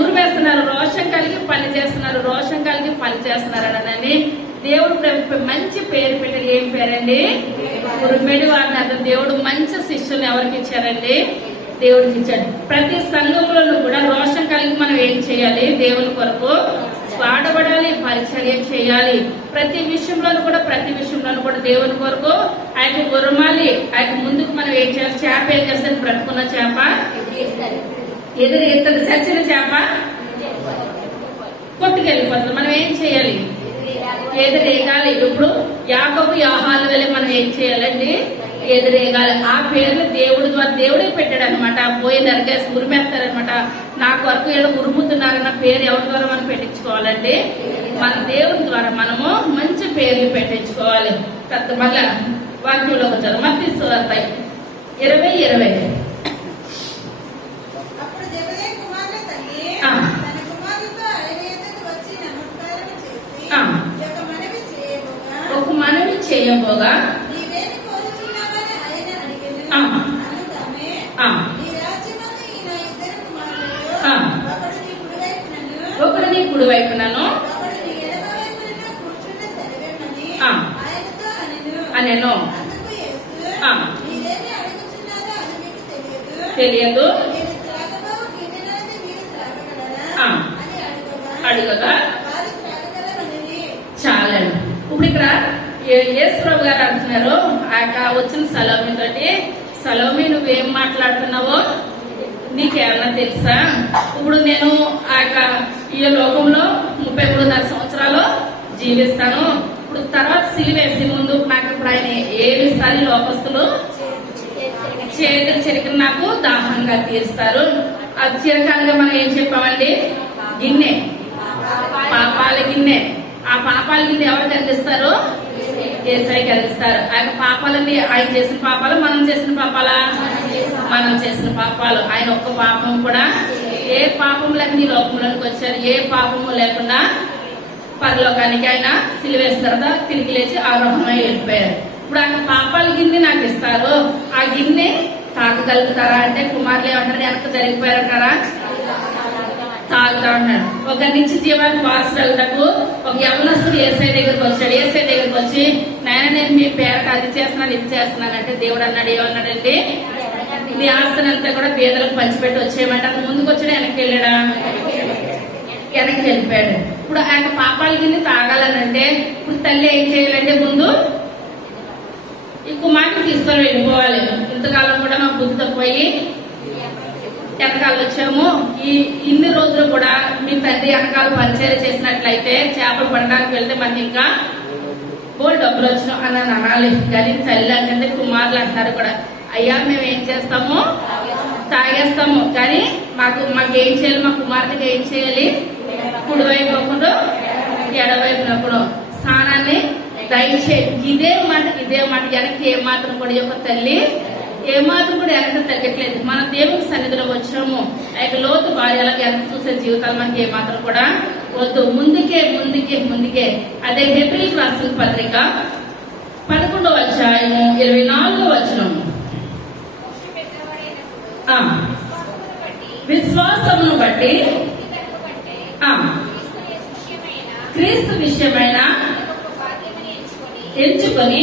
ఉరివేస్తున్నారు. రోషం కలిగి పని చేస్తున్నారు, రోషం కలిగి పని చేస్తున్నారు అని దేవుడు మంచి పేరు పెట్టారు. ఏం పేరండి? ఉరిబడి వారిని. అతను దేవుడు మంచి శిష్యుని ఎవరికి ఇచ్చారండి? దేవుడికి ఇచ్చాడు. ప్రతి సంఘంలోనూ కూడా రోషం కలిగి మనం ఏం చేయాలి? దేవుని కొరకు వాడబడాలి, పరిచర్య చేయాలి. ప్రతి విషయంలోనూ కూడా దేవుని కొరకు ఆయన గురమాలి. ఆయన ముందుకు మనం ఏం చేయాలి? చేప ఏం చేస్తుంది? బ్రతుకున్న చేప ఎదురు చచ్చిన చేప కొట్టుకెళ్ళిపోతుంది. మనం ఏం చేయాలి? ఎదురేగాలి. ఇప్పుడు యాకోబు యోహాను వెళ్ళి మనం ఏం చేయాలండి? ఎదురేగాలి. ఆ పేర్లు దేవుడి ద్వారా దేవుడే పెట్టాడు అనమాట. పోయి నరికేసి ఉరిమేస్తారనమాట. నా కొరకు ఏదో ఉరుముతున్నారన్న పేరు ఎవరి ద్వారా మనం పెట్టించుకోవాలండి? మన దేవుని ద్వారా మనము మంచి పేర్లు పెట్టించుకోవాలి. మళ్ళా వాక్యంలో వచ్చారు మత్తయి సువార్త 20:20. ఒక మనవి చేయబోగా ఒకడు నీ కుడి వైపునను అనెను. తెలియదు అడుగగా చాలండి. ఇప్పుడు ఇక్కడ యేసు ప్రభు గారు అంటున్నారు వచ్చిన సలోమి తోటి, సలోమి నువ్వేం మాట్లాడుతున్నావో నీకేమన్నా తెలుసా? ఇప్పుడు నేను ఈ లోకంలో 33.5 సంవత్సరాలు జీవిస్తాను. ఇప్పుడు తర్వాత సిలివేసి ముందు నాకు ఇప్పుడు ఆయన ఏమిస్తారు? లోకస్తులు చేతులు చిరికిన నాకు దాహంగా తీరుస్తారు. అది చిరకాలుగా మనం ఏం చెప్పామండి? గిన్నె, పాపాల గిన్నె. ఆ పాపాల గిన్నె ఎవరు కనిపిస్తారు? యేసయ్య కనిపిస్తారు. ఆయన పాపాలన్నీ ఆయన చేసిన పాపాలు, మనం చేసిన పాపాలా? మనం చేసిన పాపాలు. ఆయన ఒక్క పాపం కూడా ఏ పాపం లేకుండా ఈ లోకంలోకి వచ్చారు. ఏ పాపము లేకుండా పరలోకానికి ఆయన సిలువేసిన తర్వాత తిరిగి లేచి ఆరోహణమై వెళ్ళిపోయారు. ఇప్పుడు ఆయన పాపాల గిన్నె నాకు ఇస్తారు. ఆ గిన్నె తాగగలుగుతారా అంటే కుమారులు ఏమంటారు? వెనక జరిగిపోయారంటారా? తాగుతా ఉన్నాడు. ఒక నిత్య జీవానికి వారసులకు ఒక యవనస్తుడు యేసయ్య దగ్గరకు వచ్చాడు. యేసయ్య దగ్గరకు వచ్చి నాయన నేను మీ పేరట అది చేస్తున్నాను ఇది చేస్తున్నానంటే దేవుడు అన్నాడు ఏమన్నాడండి? నీ ఆస్తిని అంతా కూడా పేదలకు పంచిపెట్టి వచ్చేయమంటే అతను ముందుకు వచ్చాడు, వెనక్కి వెళ్ళాడా? వెనక్కి వెళ్ళిపోయాడు. ఇప్పుడు ఆయన పాపాల గిన్నె తాగాలనంటే ఇప్పుడు తల్లి ఏం చేయాలంటే ముందు ఈ కుమారుని తీసుకొని వెళ్ళిపోవాలి. ఇంత ఇంతకాలం కూడా మాకు బుద్ధి తక్కువయ్యి వెనకాల వచ్చాము. ఇన్ని రోజులు కూడా మీ తండ్రి వెనకాల పరిచయం చేసినట్లయితే చేపలు పడడానికి వెళ్తే మనకి ఇంకా బోల్ డబ్బులు వచ్చినాం అని అనాలి. కానీ తల్లి అంటే కుమారులు అంటున్నారు కూడా, అయ్యా మేము ఏం చేస్తాము, తాగేస్తాము, కానీ మాకేం చేయాలి, మా కుమార్తెకి ఏం చేయాలి, కుడివైపు ఒకడు ఎడవైపు ఒకడు స్నానాన్ని దయచేసి. ఇదే మాట వెనక్కి ఏమాత్రం కూడా యొక్క తల్లి ఏమాత్రం కూడా వెనక తగ్గట్లేదు. మన దేవుని సన్నిధిలో వచ్చాము, ఆ యొక్క లోతు భార్యలకు వెనక చూసే జీవితాలు మనకి ఏమాత్రం కూడా వద్దు. ముందుకే ముందుకే ముందుకే. అదే హెబ్రీయులకు రాసిన పత్రిక 11వ అధ్యాయము 24వ వచనం. విశ్వాసమును బట్టి క్రీస్తు విషయమైన ఎంచుకొని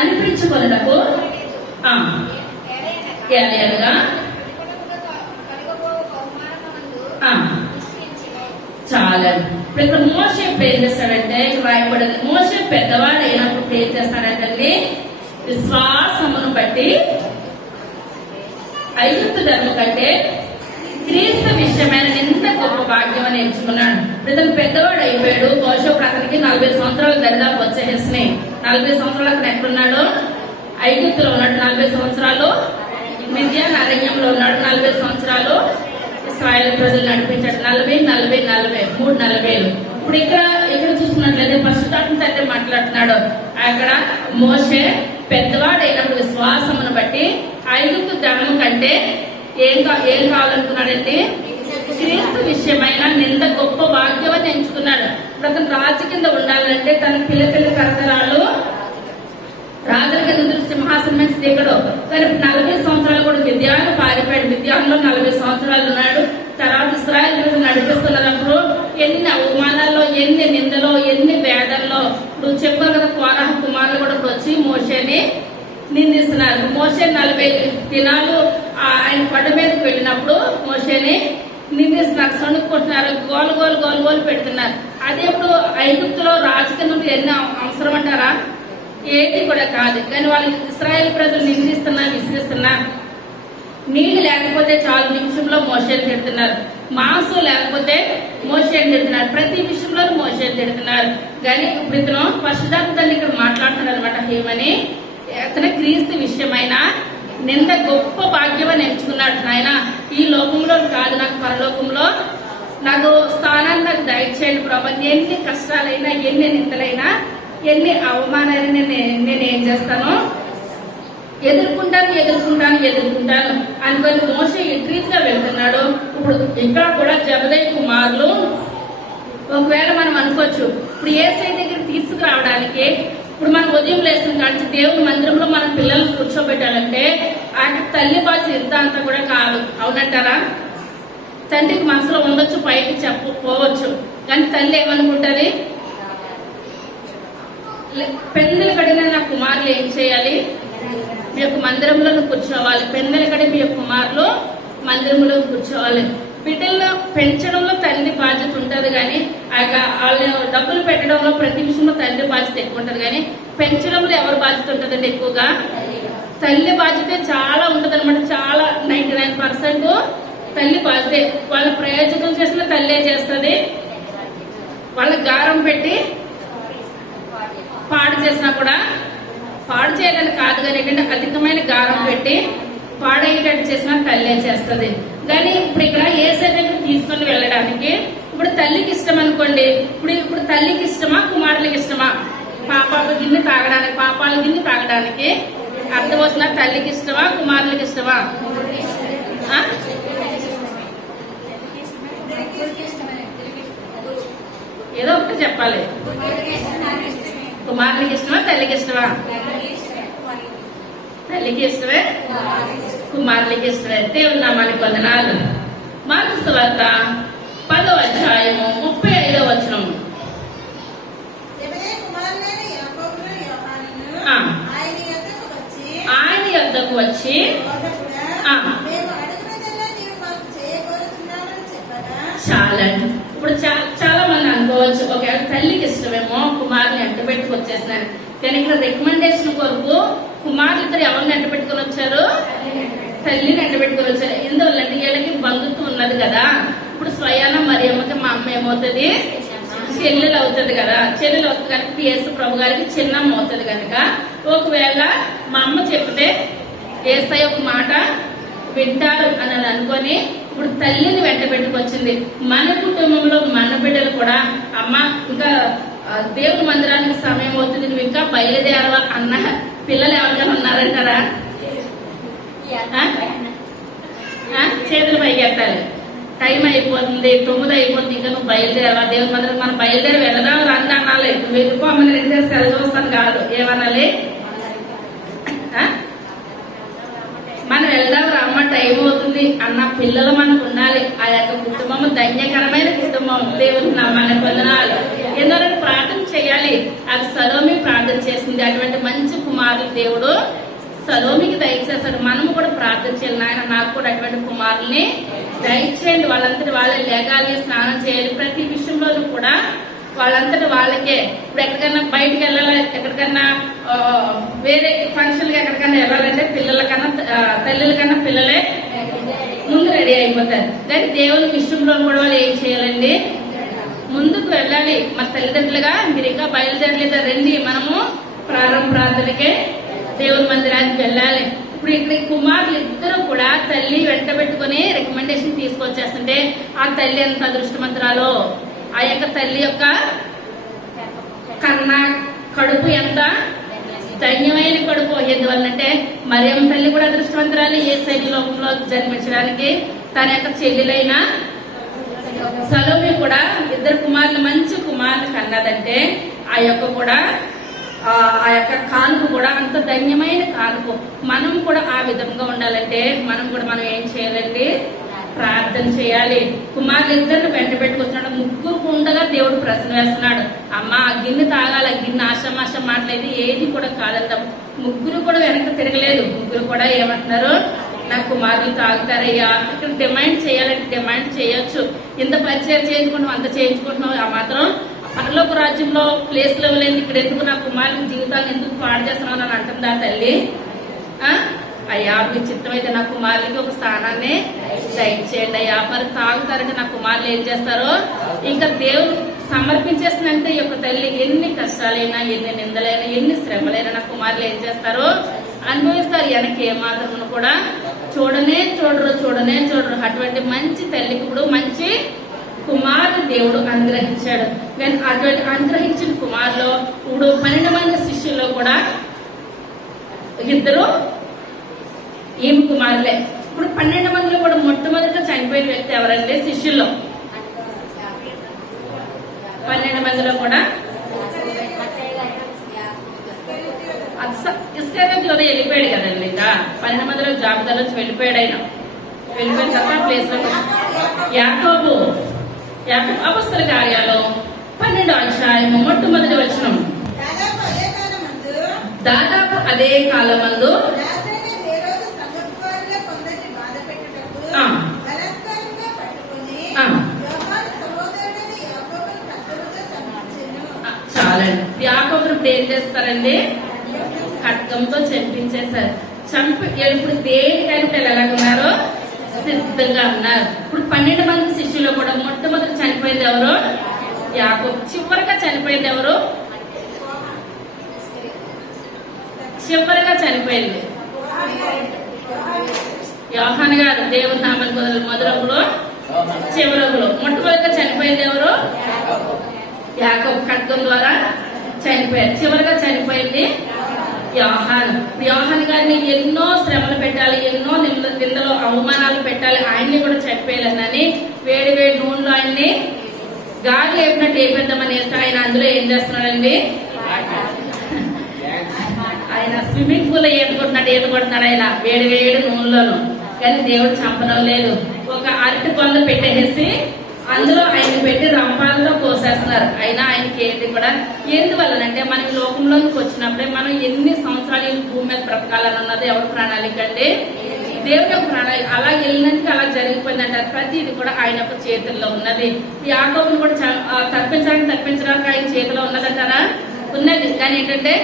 అనిపించుకొనుటకు చాలా. ఇక్కడ మోషే ఏం చేస్తాడంటే రాయబడింది, మోషే పెద్దవాడు అయినప్పుడు ఏం చేస్తాడంటే విశ్వాసమును బట్టి ఐగుప్తు ధర్మం కంటే క్రీస్తు విషయమైన ఎంత గొప్ప భాగ్యం అని ఎంచుకున్నాడు. ఇతను పెద్దవాడు అయిపోయాడు. బహుశా అతనికి 40 సంవత్సరాలు దరిదాపు వచ్చేసినాయి. 40 సంవత్సరాలు అతను ఎక్కడున్నాడు, ఐగుప్తులో ఉన్నాడు. 40 సంవత్సరాలు మిద్యాన్ అరణ్యంలో ఉన్నాడు. 40 సంవత్సరాలు ఇశ్రాయేలు ప్రజలు నడిపించాడు. 40 ఇప్పుడు ఇక్కడ చూసుకున్నట్లయితే పరిశుద్ధాత్మ తండ్రి మాట్లాడుతున్నాడు. అక్కడ మోషే పెద్దవాడు అయినప్పుడు విశ్వాసమును బట్టి ఐగుప్తు ధర్మం కంటే ఏం కావాలనుకున్నాడంటే క్రీస్తు విషయమైన నింద గొప్ప భాగ్యం అని ఎంచుకున్నాడు. అతను రాజు కింద ఉండాలంటే తన పిల్ల కరతరాలు రాజుల కింద సింహాసనం మీద దిగడు. కానీ 40 సంవత్సరాలు కూడా మిద్యాను పారిపోయాడు. మిద్యాన్లో 40 సంవత్సరాలు ఉన్నాడు. తర్వాత ఇశ్రాయేలు ప్రజలు నడిపిస్తున్నప్పుడు ఎన్ని అవమానాల్లో, ఎన్ని నిందలో, ఎన్ని వేదనలో. ఇప్పుడు చెప్పారు కదా, కోరహ కుమారులు కూడా వచ్చి మోషేని నిందిస్తున్నారు. మోషే 40 దినాలు ఆయన కొండ మీదకి వెళ్ళినప్పుడు మోషేని నిందిస్తున్నారు, సణుక్కుంటున్నారు, గోలు పెడుతున్నారు. అదే ఇప్పుడు ఐగుప్తులో రాజు కింద ఎన్ని అవసరం అంటారా? ఏది కూడా కాదు. కానీ వాళ్ళకి ఇశ్రాయేలు ప్రజలు నిందిస్తున్నా, విసిరిస్తున్నా. నీళ్లు లేకపోతే చాలు నిమిషంలో మోషేని తిడుతున్నారు. మాంసం లేకపోతే మోషేని తిడుతున్నారు. ప్రతి విషయంలో మోషేని తిడుతున్నారు. కానీ ఇప్పుడు ఇతను పరిశుద్ధాత్మని ఇక్కడ మాట్లాడుతున్నారు అనమాట. ఏమని అతను క్రీస్తు విషయమైన నింద గొప్ప భాగ్యం అని ఎంచుకున్నాడు. నాయన ఈ లోకంలో కాదు, నాకు పరలోకంలో నాకు స్థానాన్ని నాకు దయచేయండి ప్రభా. ఎన్ని కష్టాలైనా, ఎన్ని నిందలైనా, ఎన్ని అవమానాలైనా నేను ఏం చేస్తాను, ఎదుర్కొంటాను అనుకొని మోషే రీతిగా వెళ్తున్నాడు. ఇప్పుడు ఇక్కడ కూడా జబదయి కుమారులు ఒకవేళ మనం అనుకోవచ్చు, ఇప్పుడు యేసయ్య దగ్గర తీసుకురావడానికి ఇప్పుడు మనం ఉదయం లేసిన కాడి దేవుని మందిరంలో మన పిల్లల్ని కూర్చోబెట్టాలంటే ఆ తల్లి బాధ్యత ఇంత అంతా కూడా కాదు. అవునంటారా? తండ్రికి మనసులో ఉండొచ్చు, పైకి చెప్పకపోవచ్చు. కానీ తల్లి ఏమనుకుంటది, పెందెల కడిగిన నా కుమారులు ఏం చేయాలి, మీ యొక్క మందిరంలో కూర్చోవాలి. పెందెల కడి మీ యొక్క కుమారులు మందిరంలో కూర్చోవాలి. బిడ్డల్లో పెంచడంలో తండ్రి బాధ్యత ఉంటుంది, కానీ వాళ్ళు డబ్బులు పెట్టడంలో ప్రతి విషయంలో తండ్రి బాధ్యత ఎక్కువ ఉంటుంది. కానీ పెంచడంలో ఎవరి బాధ్యత ఉంటుందంటే ఎక్కువగా తల్లి బాధ్యత చాలా ఉంటుంది అనమాట. చాలా 99% తల్లి బాధ్యతే. వాళ్ళ ప్రయోజనం చేసిన తల్లే చేస్తుంది. వాళ్ళకి గారం పెట్టి పాడు చేసినా కూడా, పాడు చేయాలని కాదు కానీ ఏంటంటే అధికమైన గారం పెట్టి పాడయ్యేటట్టు చేసినా తల్లే చేస్తుంది. కానీ ఇప్పుడు ఇక్కడ యేసయ్య తీసుకొని వెళ్ళడానికి ఇప్పుడు తల్లికి ఇష్టం అనుకోండి. ఇప్పుడు తల్లికి ఇష్టమా, కుమారులకి ఇష్టమా? పాపాల గిన్నె తాగడానికి అర్థం వస్తున్నా? తల్లికి ఇష్టమా, కుమారులకి ఇష్టమా? ఏదో ఒకటి చెప్పాలి. కుమారులకి ఇష్టమా, తల్లికి ఇష్టమా? తల్లికి ఇష్టమే, కుమారులకి ఇష్టమే. దేవుని నామానికి వందనాలు. మార్కు సువార్త 10వ అధ్యాయము 35వ వచనం. ఆయన యొద్దకు వచ్చి చాలండి. పెట్టుకు వచ్చేసినారు. కానీ ఇక్కడ రికమెండేషన్ కొరకు కుమారులు ఇద్దరు ఎవరిని ఎంట పెట్టుకుని వచ్చారు? తల్లిని ఎంట పెట్టుకుని వచ్చారు. ఎందువల్లంటే వీళ్ళకి బంధుత్వం ఉన్నది కదా. ఇప్పుడు స్వయాన మరియమ్మకి మా అమ్మ ఏమవుతుంది? చెల్లెలు అవుతుంది కదా. చెల్లెలు అవుతుంది కనుక యేసు ప్రభు గారికి చిన్నమ్మ అవుతుంది కనుక ఒకవేళ మా అమ్మ చెప్తే యేసయ్య ఒక మాట వింటారు అని అనుకొని ఇప్పుడు తల్లిని వెంట పెట్టుకొచ్చింది. మన కుటుంబంలో మన బిడ్డలు కూడా అమ్మ ఇంకా దేవుని మందిరానికి సమయం అవుతుంది, నువ్వు ఇంకా బయలుదేరవా అన్న పిల్లలు ఎవరికైనా ఉన్నారంటారా? చేతులు పైకి ఎత్తాలి. టైం అయిపోతుంది, 9 అయిపోతుంది, ఇంకా నువ్వు బయలుదేరవా దేవుని మందిరం మనం బయలుదేరి వెళదాం రండి అనాలి. నువ్వు వెళ్ళిపోమని రెండు సెలవు చూస్తాను కాదు, ఏమనాలి? మనం వెళ్దాం రమ్మ టైం అవుతుంది అన్న పిల్లలు మనకు ఉండాలి. ఆ యొక్క కుటుంబం ధన్యకరమైన కుటుంబం. దేవుని నామాన్ని పొందనాలి. ఎందుకంటే ప్రార్థన చేయాలి. అది సలోమి ప్రార్థన చేసింది. అటువంటి మంచి కుమారులు దేవుడు సలోమికి దయచేస్తాడు. మనము కూడా ప్రార్థన చేయాలి. నాయన నాకు కూడా అటువంటి కుమారుల్ని దయచేయండి. వాళ్ళంతటి వాళ్ళే లేగాలి, స్నానం చేయాలి. ప్రతి విషయంలో కూడా వాళ్ళంతటి వాళ్ళకే. ఇప్పుడు ఎక్కడికన్నా బయటకు వెళ్ళాలి, ఎక్కడికన్నా వేరే ఫంక్షన్ కి ఎక్కడికన్నా వెళ్ళాలంటే పిల్లల కన్నా తల్లుల కన్నా పిల్లలే ముందు రెడీ అయిపోతారు. కానీ దేవుని విషయంలో కూడా వాళ్ళు ఏం చేయాలండి? ముందుకు వెళ్ళాలి. మన తల్లిదండ్రులుగా మీరు ఇంకా బయలుదేరలేదా? రండి, మనము ప్రార్థనకే దేవుని మందిరానికి వెళ్ళాలి. ఇప్పుడు ఇక్కడ కుమారులు ఇద్దరు కూడా తల్లి వెంట పెట్టుకుని రికమెండేషన్ తీసుకొచ్చేస్తుంటే ఆ తల్లి ఎంత అదృష్టవంతురాలో. ఆ యొక్క తల్లి యొక్క కన్నా కడుపు ఎంత ధన్యమైన కడుపు. ఎందువల్లంటే మరియమ్మ తల్లి కూడా అదృష్టవంతురాలు. యేసయ్య లోకంలో జన్మించడానికి తన యొక్క చెల్లెలైన సలోమి కూడా ఇద్దరు కుమారులు మంచి కుమారులు కన్నదంటే ఆ యొక్క కూడా ఆ యొక్క కానుక కూడా అంత ధన్యమైన కానుక. మనం కూడా ఆ విధంగా ఉండాలంటే మనం ఏం చేయాలండి? ప్రార్థన చేయాలి. కుమారులు ఇద్దరిని వెంట పెట్టుకొచ్చినాడు. ముగ్గురు ఉండగా దేవుడు ప్రశ్న వేస్తున్నాడు. అమ్మ ఆ గిన్నె తాగాల, గిన్నె ఆశమాషం మాట్లాడేది ఏది కూడా కాదంటాం. ముగ్గురు కూడా వెనక్కి తిరగలేదు. ముగ్గురు కూడా ఏమంటున్నారు? నా కుమారులు తాగుతారయ్యా. ఇక్కడ డిమాండ్ చేయాలంటే డిమాండ్ చేయొచ్చు. ఇంత పరిచయం చేయించుకుంటున్నాం, అంత చేయించుకుంటున్నాం, ఆ మాత్రం పరలోక రాజ్యంలో ప్లేస్ లేవలేదు. ఇక్కడ ఎందుకు నా కుమారుల జీవితాన్ని ఎందుకు పాడు చేస్తున్నావు అని అంటుందా తల్లి? అయ్యా మీ చిత్తం అయితే నా కుమారులకి ఒక స్థానాన్ని దయచేయండి అయ్యా. మరి తాగుతారంటే నా కుమారులు ఏం చేస్తారో ఇంకా దేవుడు సమర్పించేసినంతే ఈ యొక్క తల్లి ఎన్ని కష్టాలైనా, ఎన్ని నిందలైనా, ఎన్ని శ్రమలైనా నా కుమారులు ఏం చేస్తారో అనుభవిస్తారు. వెనక్కి ఏమాత్రం కూడా చూడనే చూడరు. అటువంటి మంచి తల్లికి ఇప్పుడు మంచి కుమారుడు దేవుడు అనుగ్రహించాడు. కానీ అటువంటి అనుగ్రహించిన కుమారులో ఇప్పుడు 12 మంది శిష్యుల్లో కూడా ఇద్దరు ఈమె కుమారులే. ఇప్పుడు 12 మందిలో కూడా మొట్టమొదటిగా చనిపోయిన వ్యక్తి ఎవరంటే శిష్యుల్లో 12 మందిలో కూడా ఇస్కరియోతులోనే వెళ్ళిపోయాడు కదండి. ఇంకా 12 మందిలో జాబితాలో వెళ్ళిపోయాడు. ఆయన వెళ్ళిపోయిన తర్వాత ప్లేస్ లో యాకోబు అపొస్తలుల కార్యాలు 12వ అధ్యాయము మొట్టమొదటి వచనం. దాదాపు అదే కాలమందు చాలండి. యాకోబును ఇప్పుడు ఏం చేస్తారండి? ఖడ్గంతో చంపించేశారు. ఇప్పుడు దేనికైనా ఎలాగున్నారో సిద్ధంగా ఉన్నారు. ఇప్పుడు 12 మంది శిష్యులు కూడా మొట్టమొదటి చనిపోయింది ఎవరు? యాకోబు. చివరిగా చనిపోయింది ఎవరు? చివరిగా చనిపోయింది యోహాను గారు. దేవుని నామానికి మొదలగులో చివరగులో మొట్టమొదటిగా చనిపోయింది ఎవరు? యాకోబు. ఖడ్గం ద్వారా చనిపోయారు. చివరిగా చనిపోయింది యోహాను గారిని ఎన్నో శ్రమలు పెట్టాలి, ఎన్నో నిందలో అవమానాలు పెట్టాలి, ఆయన్ని కూడా చనిపోయాలని వేడి నూనెలో ఆయన్ని గాలి వేపినట్టు వేపిద్దామని వేస్తే ఆయన అందులో ఏం చేస్తున్నాడండి? ఆయన స్విమ్మింగ్ పూల్ లో ఈతకొడుతున్నాడు ఆయన వేడి నూనెలోను. కానీ దేవుడు చంపడం లేదు. ఒక అరటి పొంద పెట్టేసి అందులో ఆయన పెట్టి రంపాలతో కోసేస్తున్నారు. అయినా ఆయనకి ఏది కూడా ఎందువల్లనంటే మనం ఈ లోకంలోకి వచ్చినప్పుడే మనం ఎన్ని సంవత్సరాలు భూమి మీద బ్రతకాలని ఉన్నది ఎవరి ప్రణాళిక అంటే దేవుని యొక్క ప్రణాళిక. అలా వెళ్ళినందుకు అలా జరిగిపోయిందంటారు. ప్రతిది కూడా ఆయన యొక్క చేతుల్లో ఉన్నది. యాకోబుని కూడా తప్పించడానికి ఆయన చేతిలో ఉన్నదంటారా? ఉన్నది. కానీ ఏంటంటే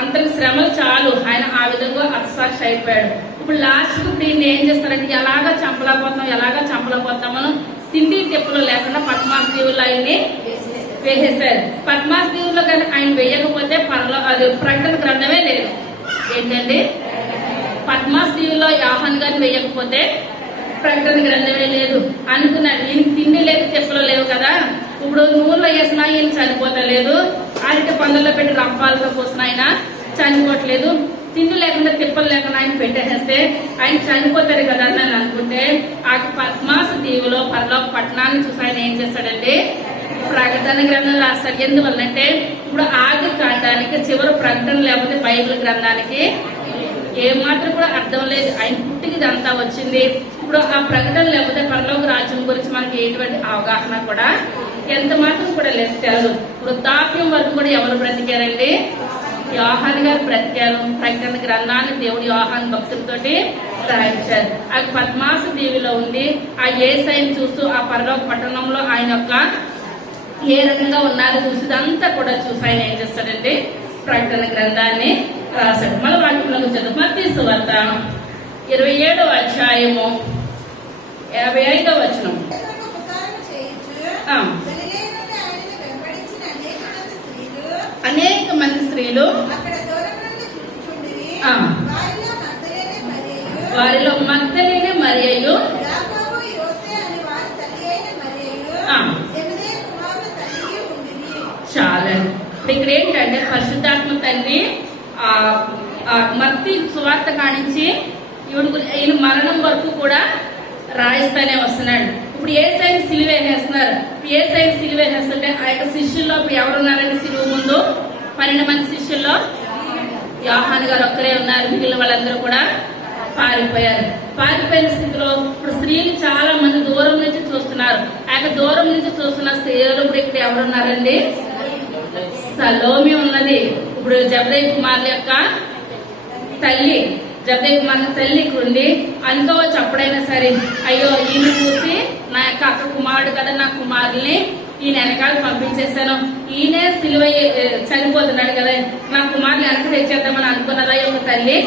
అంతకు శ్రమలు చాలు, ఆయన ఆ విధంగా హతసాక్షి అయిపోయాడు. ఇప్పుడు లాస్ట్ ఇప్పుడు ఈయన ఏం చేస్తారంటే ఎలాగా చంపలేకపోతామను తిండి తెప్పులు లేకుండా పద్మాస్ దీవుల్లో ఆయన్ని వేసేశారు. పద్మాస్ దీవుల్లో కానీ ఆయన వేయకపోతే అది ప్రకటన గ్రంథమే లేదు. ఏంటండి, పద్మాస్ దీవుల్లో యోహాను గారిని వేయకపోతే ప్రకటన గ్రంథమే లేదు అనుకున్నాడు. ఈయనకి తిండి లేక తెప్పులు లేవు కదా, ఇప్పుడు నూనెలో వేసినా ఈయన చనిపోతలేదు, అరటి పందుల్లో పెట్టి రంపాలతో పోసిన ఆయన చనిపోవట్లేదు. తిండి లేకుండా తిప్పలు లేకుండా ఆయన పెట్టేస్తే ఆయన చనిపోతారు కదా అని అనుకుంటే ఆ పద్మాస దీవులో పరలోక పట్టణాన్ని చూసి ఆయన ఏం చేస్తాడంటే ప్రకటన గ్రంథం రాస్తాడు. ఎందువల్లంటే ఇప్పుడు ఆది కాండానికి చివరి ప్రకటన లేకపోతే బైబిల్ గ్రంథానికి ఏమాత్రం కూడా అర్థం లేదు. ఆయన పుట్టికి ఇదంతా వచ్చింది. ఇప్పుడు ఆ ప్రకటన లేకపోతే పరలోక రాజ్యం గురించి మనకి ఎటువంటి అవగాహన కూడా ఎంత మాత్రం కూడా లేదు, తెలదు. వృద్ధాప్యం వరకు కూడా ఎవరు బ్రతికారండి? యోహాను గారు బ్రతికారు. ప్రకటన గ్రంథాన్ని దేవుడు యోహాను భక్తులతోటి రాయించారు. అది పద్మాస దీవిలో ఉంది. ఆ యేసయ్యను చూస్తూ ఆ పరలోక పట్టణంలో ఆయన యొక్క ఏ రకంగా ఉన్నారో చూసిదంతా కూడా చూసి ఆయన ఏం చేస్తాడంటే ప్రకటన గ్రంథాన్ని రాశాడు. మన వాక్యంలో చదువు మత్తయి సువార్త 27వ అధ్యాయము 55వ వచనం. అనేక మంది స్త్రీలు వారిలో మగ్దలేనే మరియయు చాలా. ఇక్కడ ఏంటంటే పరిశుద్ధాత్మ తండ్రి మత్తయి సువార్త కానించి ఈయన మరణం వరకు కూడా రాయిస్తానే వస్తున్నాడు. ఇప్పుడు యేసయ్యని సిలువేసేస్తున్నారు. యేసయ్యని సిలువేసేస్తుంటే ఆ యొక్క శిష్యుల్లో ఇప్పుడు ఎవరున్నారండి? సిలువ ముందు 12 మంది శిష్యుల్లో యోహాను గారు ఒక్కరే ఉన్నారు. మిగిలిన వాళ్ళందరూ కూడా పారిపోయారు. పారిపోయిన స్థితిలో ఇప్పుడు స్త్రీలు చాలా మంది దూరం నుంచి చూస్తున్నారు. ఆ యొక్క దూరం నుంచి చూస్తున్న స్త్రీలు ఇప్పుడు ఇక్కడ ఎవరున్నారండి? సలోమి ఉన్నది. ఇప్పుడు జబదయి కుమారుల యొక్క తల్లి, జబదయి కుమారుల తల్లి ఇక్కడ ఉంది. అనుకోవచ్చు అప్పుడైనా సరే, అయ్యో ఈయన చూసి నా యొక్క అక్క కుమారుడు కదా, నా కుమారుల్ని ఈయన వెనకాల పంపించేశాను, ఈయనే సిలువ చనిపోతున్నాడు కదా, నా కుమారులు వెనక తెచ్చేద్దామని అనుకున్నదా ఈ యొక్క తల్లి?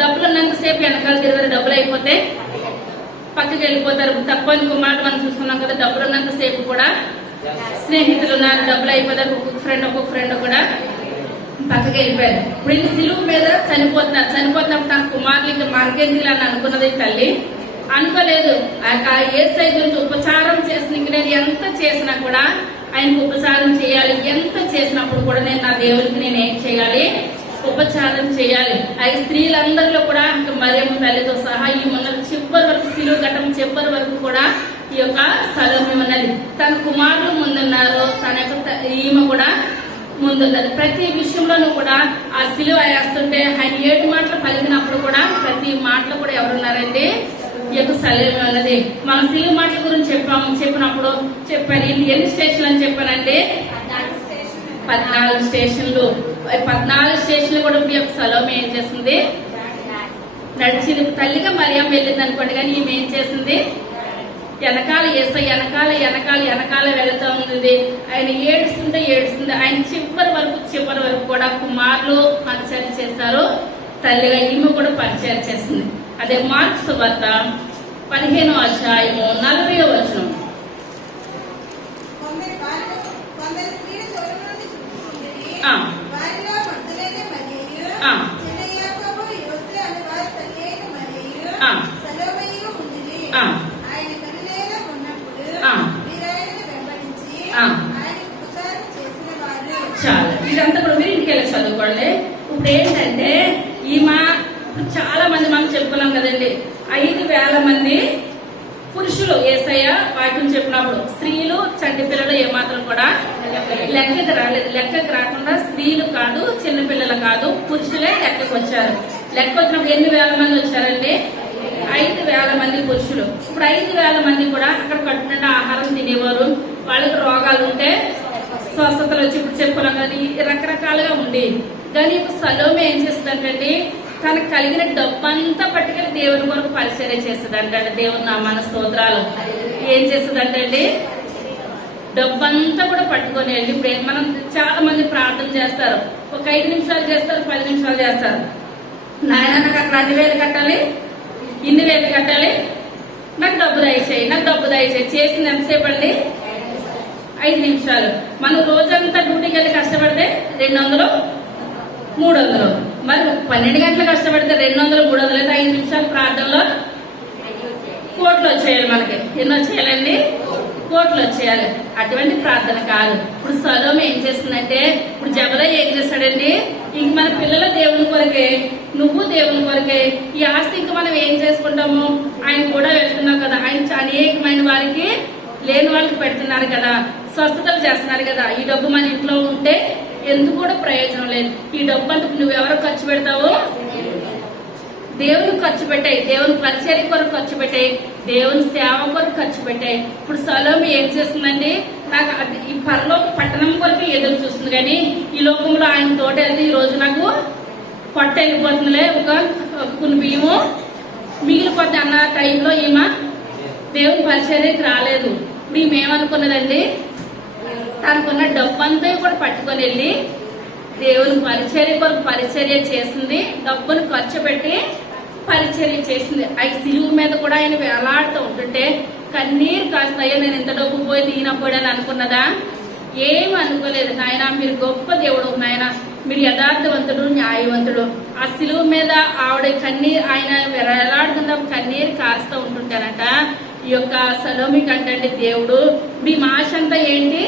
డబ్బులు ఉన్నంతసేపు వెనకాల తిరిగారు, డబ్బులు అయిపోతే పక్కకి వెళ్ళిపోతారు. తప్పని కుమారుడు మనం చూసుకున్నాం కదా, డబ్బులు ఉన్నంతసేపు కూడా స్నేహితులు ఉన్నారు, డబ్బులు అయిపోతారు. ఒక్కొక్క ఫ్రెండ్ కూడా పక్కకి వెళ్ళిపోయారు. ఇప్పుడు ఈ సిలువ మీద చనిపోతున్నప్పుడు తన కుమారులు ఇంకా మార్గేంద్రులు అని అనుకున్నది తల్లి. అనుకోలేదు. యేసయ్య గురించి ఉపచారం చేసిన ఇంక నేను ఎంత చేసినా కూడా ఆయనకు ఉపచారం చేయాలి, ఎంత చేసినప్పుడు కూడా నేను నా దేవుడికి నేను ఏం చేయాలి? ఉపచారం చేయాలి. ఆ స్త్రీలందరిలో కూడా మరియమ్మ తల్లితో సహా ఈ ఉన్నది చివరి వరకు, సిలువ ఘట్టం చివరి వరకు కూడా ఈ యొక్క సలోమి ఉన్నది. తన కుమారులు ముందున్నారు, తన యొక్క ఈమె కూడా ముందున్నది. ప్రతి విషయంలోనూ కూడా ఆ సిలువ వేస్తుంటే ఆయన 7 మాటలు పలికినప్పుడు కూడా ప్రతి మాటలు కూడా ఎవరున్నారండి? ఈ యొక్క సలోమి ఉన్నది. మనం సిలువ మాటల గురించి చెప్పినప్పుడు చెప్పాను. ఎన్ని స్టేషన్లు అని చెప్పానంటే 14 స్టేషన్లు. 14 స్టేషన్లు కూడా ఇప్పుడు యొక్క సలోమి ఏం చేసింది? నడిచింది. తల్లిగా మరియమ్మ వెళ్ళింది అనుకోండి, కానీ ఈమె ఏం చేసింది? వెనకాల యేసయ్య వెనకాల వెళుతూ ఉంది. ఆయన ఏడుస్తుంటే ఆయన చివరి వరకు కూడా కుమారులు పరిచయం చేస్తారు. తల్లిగా ఈమె కూడా పరిచయం చేస్తుంది. అదే మార్కు సువార్త 15వ అధ్యాయము 40వ వచనం. చాలా ఇదంతా కూడా మీరు ఇంటికి వెళ్ళి చదువుకోండి. ఇప్పుడు ఏంటంటే ఈమె చాలా మంది మనం చెప్పుకున్నాం కదండి, 5,000 మంది పురుషులు యేసయ్య వాక్యం చెప్పినప్పుడు. స్త్రీలు చంటి పిల్లలు ఏమాత్రం కూడా లెక్కకి రాలేదు. లెక్కకి రాకుండా స్త్రీలు కాదు, చిన్నపిల్లలు కాదు, పురుషులే లెక్కకు వచ్చారు. లెక్క వచ్చినప్పుడు ఎన్ని వేల మంది వచ్చారండి? 5,000 మంది పురుషులు. ఇప్పుడు 5,000 మంది కూడా అక్కడ కట్టుకుంటే ఆహారం తినేవారు. వాళ్ళకి రోగాలు ఉంటే స్వస్థతలు వచ్చి ఇప్పుడు చెప్పుకున్నాం కానీ రకరకాలుగా ఉండి. కానీ ఇప్పుడు సలోమి ఏం చేస్తుందంటే తనకు కలిగిన డబ్బంతా పట్టుకెళ్ళి దేవుని కొరకు పరిచర్య చేస్తుంది అంటే దేవుని నామాన స్తోత్రాలు. ఏం చేస్తుందంటే డబ్బంతా కూడా పట్టుకొని వెళ్ళి ఇప్పుడు మనం చాలా మంది ప్రార్థన చేస్తారు, ఒక 5 నిమిషాలు చేస్తారు, 10 నిమిషాలు చేస్తారు. నాయన నాకు అక్కడ 2,000 కట్టాలి, ఇన్ని వేలు కట్టాలి, నాకు డబ్బు దయచేయి, నాకు డబ్బు దయచేయి. చేసింది ఎంతసేపు అండి? 5 నిమిషాలు. మనం రోజంతా డ్యూటీకి వెళ్ళి కష్టపడితే 200, 300. మరి 12 గంటలు కష్టపడితే 200, 300 అయితే 5 నిమిషాలు ప్రార్థనలో కోట్లు వచ్చేయాలి. మనకి ఎన్ని వచ్చేయాలండి? కోట్లు వచ్చేయాలి. అటువంటి ప్రార్థన కాదు. ఇప్పుడు సలోమి ఏం చేస్తుందంటే, ఇప్పుడు జబదయ్య ఏం చేస్తాడండి, ఇంక మన పిల్లల దేవుని కొరకే, నువ్వు దేవుని కొరకే, ఈ ఆస్తి ఇంక మనం ఏం చేసుకుంటాము, ఆయన కూడా వెళ్తున్నావు కదా, ఆయన అనేకమైన వారికి లేని వాళ్ళకి పెడుతున్నారు కదా, స్వస్థతలు చేస్తున్నారు కదా, ఈ డబ్బు మన ఇంట్లో ఉంటే ఎందుకు కూడా ప్రయోజనం లేదు. ఈ డబ్బు అంటే నువ్వు ఎవరో ఖర్చు పెడతావో దేవుని ఖర్చు పెట్టాయి, దేవుని పరిచర్య కొరకు ఖర్చు పెట్టాయి, దేవుని సేవ కొరకు ఖర్చు పెట్టాయి. ఇప్పుడు సలోమి ఏం చేస్తుందండి, నాకు ఈ పరలోక పట్టణం కొరకు ఎదురు చూస్తుంది, కానీ ఈ లోకంలో ఆయన తోట వెళ్తే ఈ రోజు నాకు పొట్ట వెళ్ళిపోతుందిలే, ఒక కొన్ని బియ్యము మిగిలిపోద్ది అన్న టైంలో ఈమె దేవుని పరిచర్యకి రాలేదు. ఇప్పుడు ఈమె ఏమనుకున్నదండి, తనకున్న డబ్బంతా కూడా పట్టుకొని వెళ్ళి దేవుని పరిచర్య కొరకు పరిచర్య చేసింది, డబ్బును ఖర్చు పెట్టి పరిచర్య చేసింది. ఆ సిలువు మీద కూడా ఆయన వేలాడుతూ ఉంటుంటే కన్నీరు కాస్తాయో, నేను ఇంత డబ్బు పోయి తీయనపోయాను అనుకున్నదా? ఏమి అనుకోలేదు. నాయన మీరు గొప్ప దేవుడు, నాయన మీరు యథార్థవంతుడు, న్యాయవంతుడు. ఆ సిలువు మీద ఆవిడ కన్నీరు, ఆయన వేలాడుతున్న కన్నీరు కాస్తూ ఉంటుంటారంట. ఈ యొక్క సలోమి కంటండి దేవుడు మీ ఆశ అంతా ఏంటి,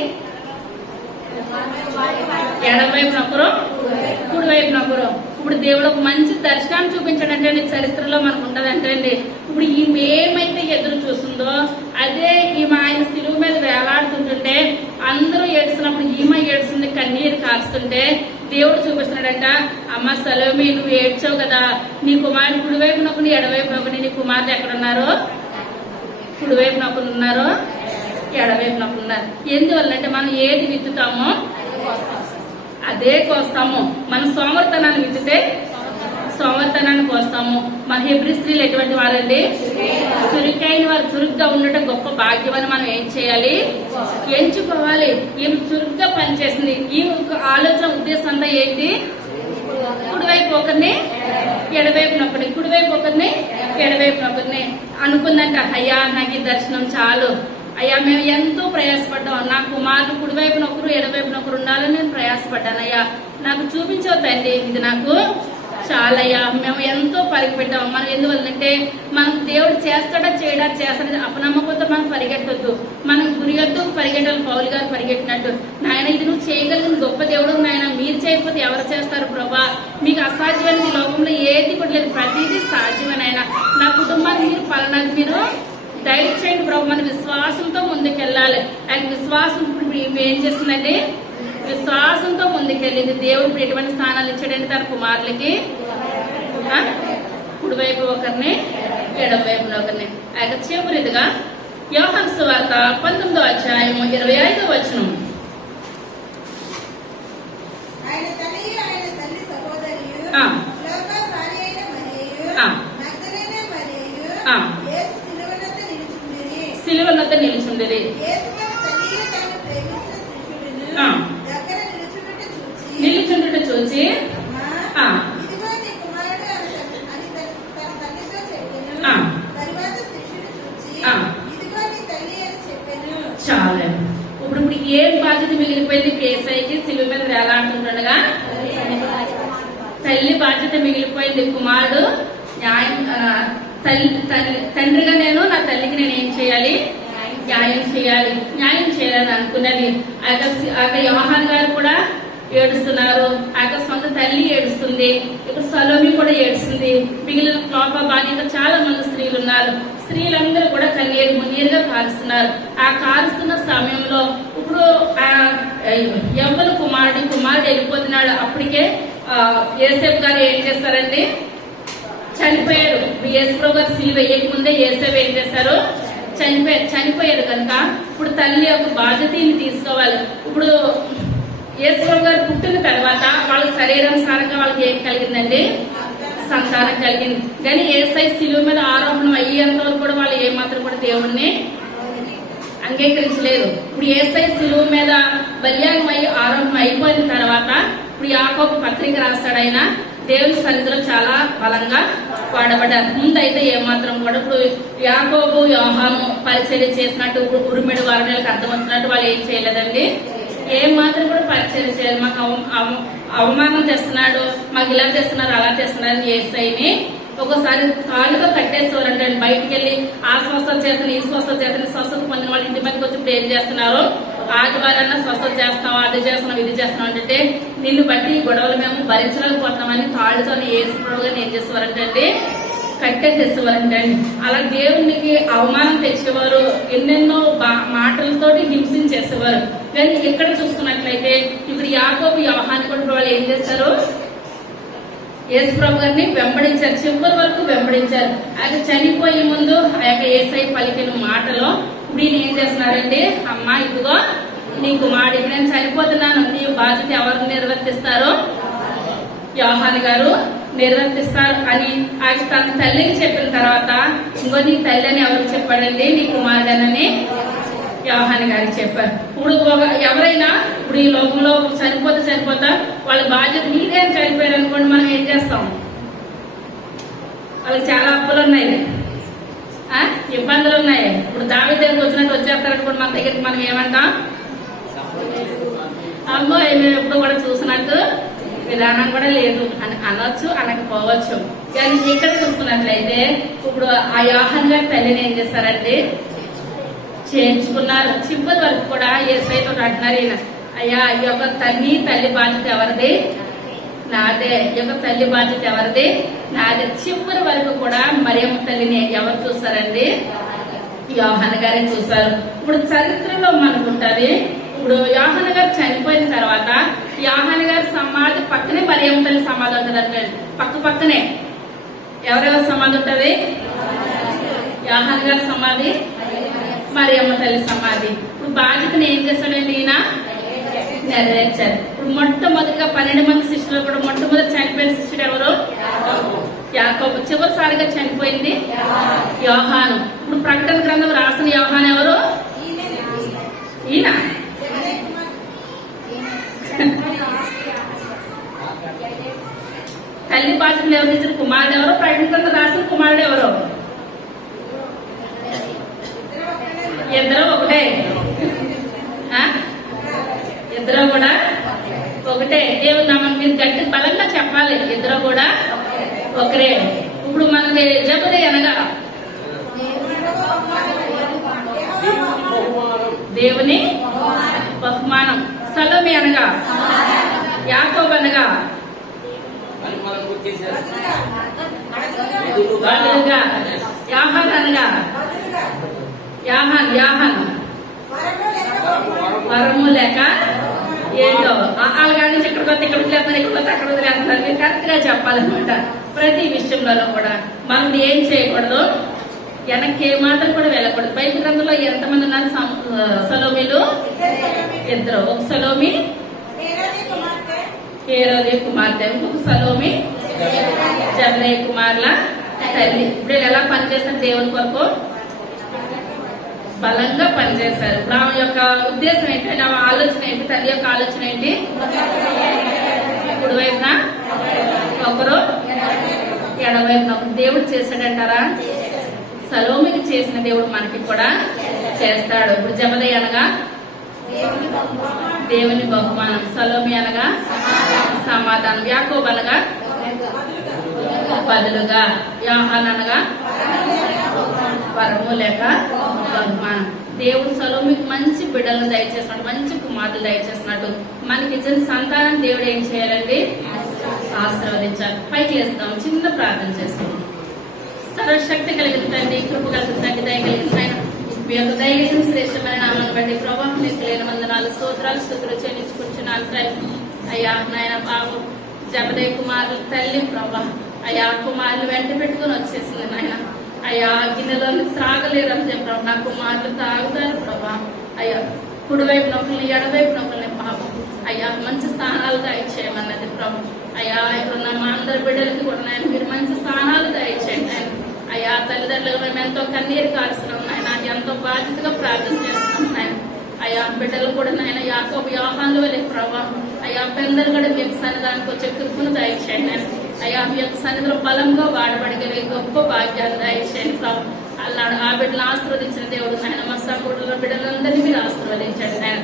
ఎడమవైపున ఒకరు, కుడివైపున ఒకరు. ఇప్పుడు దేవుడు ఒక మంచి దర్శనాన్ని చూపించాడంటే అండి, చరిత్రలో మనకు ఉండదంటే అండి. ఇప్పుడు ఈమె ఏమైతే ఎదురు చూస్తుందో అదే ఈమె ఆయన సిలువు మీద వేలాడుతుంటుంటే అందరూ ఏడుస్తున్నప్పుడు ఈమె ఏడుస్తుంది, కన్నీరు కారుస్తుంటే దేవుడు చూపిస్తున్నాడంట, అమ్మ సలోమి నువ్వు ఏడ్చావు కదా, నీ కుమారుడు కుడివైపున ఒకని ఎడవైపున ఒకని, నీ కుమారుడు ఎక్కడున్నారు, కుడివైపున ఒకరు ఉన్నారు, ఎడవైపున ఒకరు ఉన్నారు. ఎందువల్లంటే మనం ఏది విత్తుతామో అదే కోస్తాము. మనం సోమర్తనాన్ని విత్తితే సోమర్తనాన్ని కోస్తాము. మన హెబ్రీ స్త్రీలు ఎటువంటి వారండి, చురుకైన వారు. చురుగ్గా ఉండటం గొప్ప భాగ్యం అని మనం ఏం చేయాలి, ఎంచుకోవాలి. ఈమె చురుగ్గా పనిచేసింది. ఈ ఆలోచన ఉద్దేశం అంతా ఏంటి, కుడివైపు ఒకరిని ఎడవైపు నొక్కని, కుడివైపు ఒకరిని ఎడవైపు నొక్కని అనుకుందంట. అయ్యా నాకు ఈ దర్శనం చాలు, అయ్యా మేము ఎంతో ప్రయాసపడ్డాం, నా కుమారుడు కుడివైపు నొకరు ఎడవైపు నొకరు ఉండాలని నేను ప్రయాసపడ్డాను, అయ్యా నాకు చూపించవద్దండి, ఇది నాకు చాలయ్యా, మేము ఎంతో పరిగెట్టాము. మనం ఎందువల్లంటే మనం దేవుడు చేస్తాడా చేయడా చేస్తాడా అపనమ్మకంతో మనం పరిగెట్టొద్దు, మనం గురియొద్దు పరిగెట్టాలి. పౌలు గారు పరిగెట్టినట్టు, నాయన ఇది నువ్వు చేయగలిగిన గొప్ప దేవుడు, నాయన మీరు చేయకపోతే ఎవరు చేస్తారు ప్రభా, మీకు అసాధ్యమైన ఈ లోకంలో ఏది కూడా లేదు, ప్రతిదీ సాధ్యమేనాయన. నా కుటుంబాన్ని మీరు పలానాది మీరు దయచేయండి ప్రభు. మన విశ్వాసంతో ముందుకెళ్ళాలి. ఆయన విశ్వాసం ఇప్పుడు ఏం చేస్తుందండి, విశ్వాసంతో ముందుకెళ్ళింది. దేవుడు ఎటువంటి స్థానాలు ఇచ్చాడండి తన కుమారులకి, కుడివైపు ఒకరిని ఎడమవైపున ఒకరిని. ఆయన చివరిదిగా యోహాను సువార్త 19వ అధ్యాయం 25వ వచనం. సిలువనొద్ద నిలుచుండిరి. నిలుచుండుట చూచి చాలా. ఇప్పుడు ఏం బాధ్యత మిగిలిపోయింది ఏసైకి, సిలువ మీద వేలాడుతుండగా తల్లి బాధ్యత మిగిలిపోయింది. కుమారుడు తండ్రిగా నేను నా తల్లికి నేను ఏం చేయాలి, న్యాయం చేయాలని అనుకున్నది. ఆ యోహాను గారు కూడా ఏడుస్తున్నారు, ఆ సొంత తల్లి ఏడుస్తుంది, ఇక్కడ సలోమి కూడా ఏడుస్తుంది, మిగిలిన క్లోపా బాధ్యత చాలా మంది స్త్రీలు ఉన్నారు. స్త్రీలందరూ కూడా కన్నీరు మున్నీరుగా కారుస్తున్నారు. ఆ కారుస్తున్న సమయంలో ఇప్పుడు యవ్వన కుమారుడు వెళ్ళిపోతున్నాడు. అప్పటికే యేసేపు గారు ఏం చేస్తారండి, చనిపోయారు. యేసుప్రభు గారు సిలువ వేయక ముందే యేసేపు ఏం చేశారు, చనిపోయారు కనుక ఇప్పుడు తల్లి యొక్క బాధ్యతని తీసుకోవాలి. ఇప్పుడు యేసుప్రభు గారు పుట్టిన తర్వాత వాళ్ళకి శరీరానుసారంగా వాళ్ళకి ఏం కలిగిందండి, సంతానం కలిగింది. కానీ యేసయ్య సిలువ మీద ఆరోపణ అయ్యేంత వరకు కూడా వాళ్ళు ఏమాత్రం కూడా దేవుణ్ణి అంగీకరించలేదు. ఇప్పుడు యేసై సులువు మీద బలియాగం ఆరంభం అయిపోయిన తర్వాత ఇప్పుడు యాకోబు పత్రిక రాస్తాడు. ఆయన దేవుని సన్నిధిలో చాలా బలంగా వాడబడ్డారు. ముందైతే ఏమాత్రం కూడా ఇప్పుడు యాకోబు యోహాను పరిచర్య చేసినట్టు ఉరిమిడి వారణాలకు అర్థం వచ్చినట్టు వాళ్ళు ఏం చేయలేదండి. ఏం మాత్రం కూడా పరిచర్య చేయలేదు. మాకు అవమానం చేస్తున్నాడు, మాకు ఇలా చేస్తున్నారు, అలా చేస్తున్నారు అని యేసయ్యని ఒకసారి కాలుగా కట్టేసేవారంటే బయటికి వెళ్ళి ఆ స్వస్థత చేతను ఈ స్వస్థత చేతని స్వస్థత పొందిన వాళ్ళు ఇంటి మధ్యకి వచ్చి ఇప్పుడు ఏం చేస్తున్నారు, ఆదివారన్నా స్వస్థత చేస్తాం, అది చేస్తున్నాం, ఇది చేస్తున్నాం అంటే నిన్ను బట్టి ఈ గొడవలు మేము భరించలేకపోతున్నామని తాళ్ళతో ఏసుకుగా ఏం చేసేవారంటే కట్టేసేవారంటే అండి. అలా దేవునికి అవమానం తెచ్చేవారు, ఎన్నెన్నో మాటలతోటి హింసించేసేవారు. కానీ ఇక్కడ చూసుకున్నట్లయితే ఇప్పుడు యాకోబు యోహాను కూడా వాళ్ళు ఏం చేస్తారు, యేసుప్రభు గారిని వెంబడించారు, చివరి వరకు వెంబడించారు. ఆయన చనిపోయే ముందు ఆ యొక్క యేసయ్య పలికిన మాటలో ఇప్పుడు ఈయన ఏం చేస్తున్నారండి, అమ్మా ఇదిగో నీ కుమారుడికి నేను చనిపోతున్నాను, నీ బాధ్యత ఎవరు నిర్వర్తిస్తారు, యోహాను గారు నిర్వర్తిస్తారు అని ఆయన తన తల్లికి చెప్పిన తర్వాత ఇంకో నీ తల్లి అని ఎవరికి చెప్పాడండి, నీ కుమారుడనని యోహాను గారికి చెప్పారు. ఇప్పుడు ఎవరైనా ఇప్పుడు ఈ లోకంలో చనిపోతా వాళ్ళ బాధ్యత నీదే అని చనిపోయారు అనుకోండి, మనం ఏం చేస్తాం, వాళ్ళకి చాలా అప్పులు ఉన్నాయి, ఇబ్బందులు ఉన్నాయి. ఇప్పుడు దావీదు దగ్గరికి వచ్చినట్టు వచ్చేస్తారనుకోండి, మన దగ్గరికి మనం ఏమంటాం, అమ్మో మేము ఎప్పుడు కూడా చూసినట్టు విధానం కూడా లేదు అని అనొచ్చు, అనకపోవచ్చు. కానీ ఇక్కడ చూసుకున్నట్లయితే ఇప్పుడు ఆ యోహాను గారి తల్లిని ఏం చేస్తారంటే చేర్చుకున్నారు. చివరి వరకు కూడా యేసయ్యతో అంటున్నారు, ఈయన అయ్యా ఈ యొక్క తల్లి బాధ్యత ఎవరిది, నాదే, ఈ యొక్క తల్లి బాధ్యత ఎవరిది, నాదే. చివరి వరకు కూడా మరియమ్మ తల్లిని ఎవరు చూస్తారండి, యోహాను గారే చూస్తారు. ఇప్పుడు చరిత్రలో మనకుంటది, ఇప్పుడు యోహాను గారు చనిపోయిన తర్వాత యోహాను గారి సమాధి పక్కనే మరియమ్మ తల్లి సమాధి ఉంటుంది అంటే పక్కనే ఎవరెవరి సమాధి ఉంటది, యోహాను గారి సమాధి, మరియమ్మ తల్లి సమాధి. ఇప్పుడు బాధ్యతను ఏం చేస్తాడండి ఈయన నెరవేర్చారు. ఇప్పుడు మొట్టమొదటిగా 12 మంది శిష్యులు కూడా మొట్టమొదటి చనిపోయిన శిష్యుడు ఎవరు, యాకోబు. చివరిసారిగా చనిపోయింది యోహాను. ఇప్పుడు ప్రకటన గ్రంథం రాసిన యోహాను ఎవరు, ఈయన. తల్లి బాధ్యతను ఎవరు ఇచ్చిన కుమారుడు ఎవరు, ప్రకటన గ్రంథం రాసిన కుమారుడు ఎవరు, ఇద్దరు ఒకటే, ఇద్దరు కూడా ఒకటే. దేవుడు నమ్మకం మీరు గట్టి బలంగా చెప్పాలి, ఇద్దరు కూడా ఒకరే. ఇప్పుడు మనకి జబదే అనగా దేవుని బహుమానం, సలోమి అనగా యాకోబు అనగా బదులుగా, యాహాను అనగా యాహాను వరము లేక ఏంటో అలాగా నుంచి ఇక్కడ కొత్త ఇక్కడ వదిలేస్తున్నారు, ఇక్కడ కొత్త అక్కడ వదిలేస్తున్నారు. మీరు కరెక్ట్ గా చెప్పాలన్నమాట. ప్రతి విషయంలో కూడా మనం ఏం చేయకూడదు, వెనక్కి ఏమాత్రం కూడా వెళ్ళకూడదు. బైబిల్ గ్రంథంలో ఎంతమంది ఉన్నారు, సలోమిలు ఇద్దరు. ఒక సలోమి హేరోది కుమార్తె, ఇంకొక సలోమి జబదయి కుమార్ల తల్లి. ఇప్పుడు ఎలా పనిచేస్తారు దేవుని కొరకు, బలంగా పనిచేశారు. ఇప్పుడు ఆమె యొక్క ఉద్దేశం ఏంటంటే, ఆమె ఆలోచన ఏంటి, తల్లి యొక్క ఆలోచన ఏంటి, కుడివైపున ఒకరు ఎడవైపున ఒకరు. దేవుడు చేశాడంటారా, సలోమికి చేసిన దేవుడు మనకి కూడా చేస్తాడు. ఇప్పుడు జబదయి అనగా దేవుని బహుమానం, సలోమి అనగా సమాధానం, యాకోబు అనగా బదులుగా, యోహాను అనగా వరము లేక బహుమానం. దేవుడు సలోమికి మంచి బిడ్డలను దయచేసినట్టు, మంచి కుమారులు దయచేసినట్టు మనకి ఇచ్చిన సంతానం దేవుడు ఏం చేయాలండి, ఆశీర్వదించాలి. పైకి వేస్తాం, చిన్న ప్రార్థన చేస్తాం. సర్వశక్తి కలిగిన తండ్రి, కృప కలిగిన తండ్రి, దయ కలిగిన ఆయన, మీ యొక్క దయగలిగిన శ్రేష్టమైన నామాన్ని బట్టి ప్రభావం లేని వందనాలు, స్తోత్రాలు, స్తుతులు చెల్లించుకుంటున్నాను. అయ్యా నాయన బాబు జబదయి కుమారులు తల్లి ప్రభా, అయ్యా కుమారులు వెంట పెట్టుకుని వచ్చేసింది నాయన. అయ్యా గిన్నెలో త్రాగలేదని చెప్పారు, నా కుమారులు తాగుతారు ప్రభా. అయ్యా కుడివైపు నొప్పుల్ని ఎడవైపు నొప్పుల్ని పాపం అయ్యా మంచి స్థానాలు దయచేయమన్నది ప్రభు. అయ్యా ఇప్పుడున్న మా అందరి బిడ్డలకి కూడా నాయన మీరు మంచి స్థానాలు దయచేయండి. అయ్యా తల్లిదండ్రులు మేము ఎంతో కన్నీరు కారుస్తున్నాం నాయన. ఎంతో బాధ్యతగా ప్రార్థన చేస్తున్నాం నాయన. అయ్యా బిడ్డలు కూడా నాయన యాకోబు యోహాను వలె ప్రభా అయ్యా పెందరు కూడా మీ యొక్క సన్నిధానికి వచ్చే కృపను దయచేయండి. అయ్యా మీ యొక్క సన్నిధిలో బలంగా వాడబడగలిగే గొప్ప భాగ్యాన్ని దయచేయండి ప్రభా. అన్నాడు ఆ బిడ్డలు ఆశీర్వదించిన దేవుడు నాయన మా సంఘటనలో బిడ్డలందరినీ మీరు ఆశీర్వదించండి నాయన.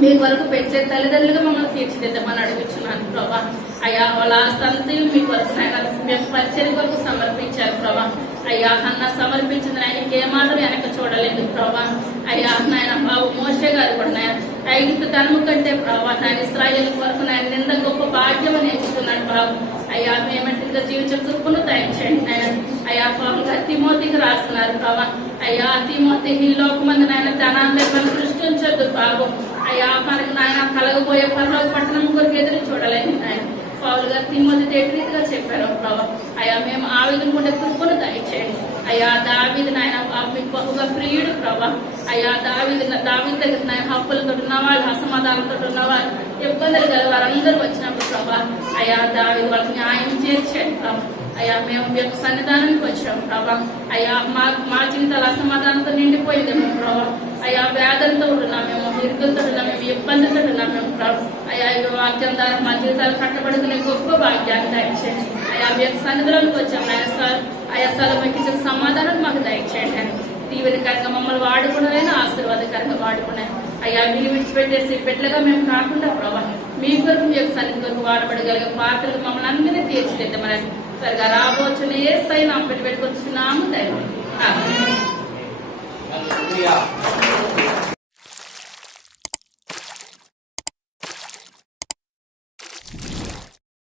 మీ కొరకు పెంచే తల్లిదండ్రులుగా మమ్మల్ని తీర్చిదిద్దమని అడుగుతున్నాను ప్రభా. అయ్యా వాళ్ళ ఆస్తంతి మీ కొరకు నాయన మేము పరిచయం కొరకు సమర్పించారు ప్రభా. అయ్యా అన్న సమర్పించింది ఆయనకి ఏమాత్రం వెనక చూడలేదు ప్రభా. అయ్యా నాయన బాబు మోషే గారు కూడా నాయన ఐగుప్తు తనము కంటే ప్రభా నాయన ఇశ్రాయేలు కొరకు నాయన నింద గొప్ప భాగ్యం నేర్చుకున్నాడు బాబు. అయ్యా మేమంటిగా జీవించే కృపను దయచేయండి నాయన. అయ్యా పాపం గారు తిమోతికి రాస్తున్నారు ప్రభా. అయ్యా తిమోతి ఈ లోకమంది నాయన ధనాన్ని మనం సృష్టించొద్దు బాబు. అయ్యా మనకు నాయన కలగబోయే పరలోక పట్టణం కొరకు ఎదురు చూడలేని నాయన పౌలు గారు తిమోతితో ఎటు రీతిగా చెప్పారు ప్రభా. అయ్యా మేము ఆ విధంగా ఉండే కృపను దయచేయండి. అయ్యా దావీదు నాయన మీకు బహుగా ప్రియుడు ప్రభా. అయ్యా దావీదు దగ్గర నాయన హక్కులతో ఉన్నవాళ్ళు అసమాధానంతో ఉన్నవాళ్ళు ఇబ్బందులు గల వారందరూ వచ్చినప్పుడు ప్రభా అయ్యా దావీదు వాళ్ళకి న్యాయం చేర్చేయండి ప్రభా. అయ్యా మేము మీ యొక్క సన్నిధానానికి వచ్చాము ప్రభా. అయ్యా మా జీవితాలు అసమాధానంతో నిండిపోయిందేమో ప్రభా. అయ్యా వేదనతో ఉన్నామేమో, ఇరుకులతో ఉన్నామేమో, ఇబ్బందులతో ఉన్నామేమో ప్రభా. అయ్యా ఈ వాక్యం ద్వారా మా జీవితాలు కట్టబడుకునే గొప్ప భాగ్యాన్ని దయచేయండి. అయ్యా మీ యొక్క సన్నిధిలోకి వచ్చాము ఆయన సార్. అయ్యా సార్ మీకు ఇచ్చిన సమాధానం మాకు దయచేయండి. దీవెనకరంగా మమ్మల్ని వాడుకున్నారైనా ఆశీర్వాదకరంగా వాడుకున్నాయి. అయ్యా మీరు విడిచిపెట్టేసి బిడ్డలుగా మేము కాకుండా ప్రభా మీ కొరకు మీ యొక్క సన్నిధి కొరకు వాడబడగలిగే పాత్రలు మమ్మల్ని అందరినీ తీర్చిదిద్దమని సరిగా రాబోచున్న యేసయ్య నామమున పెట్టుకొచ్చున్నాము తండ్రి.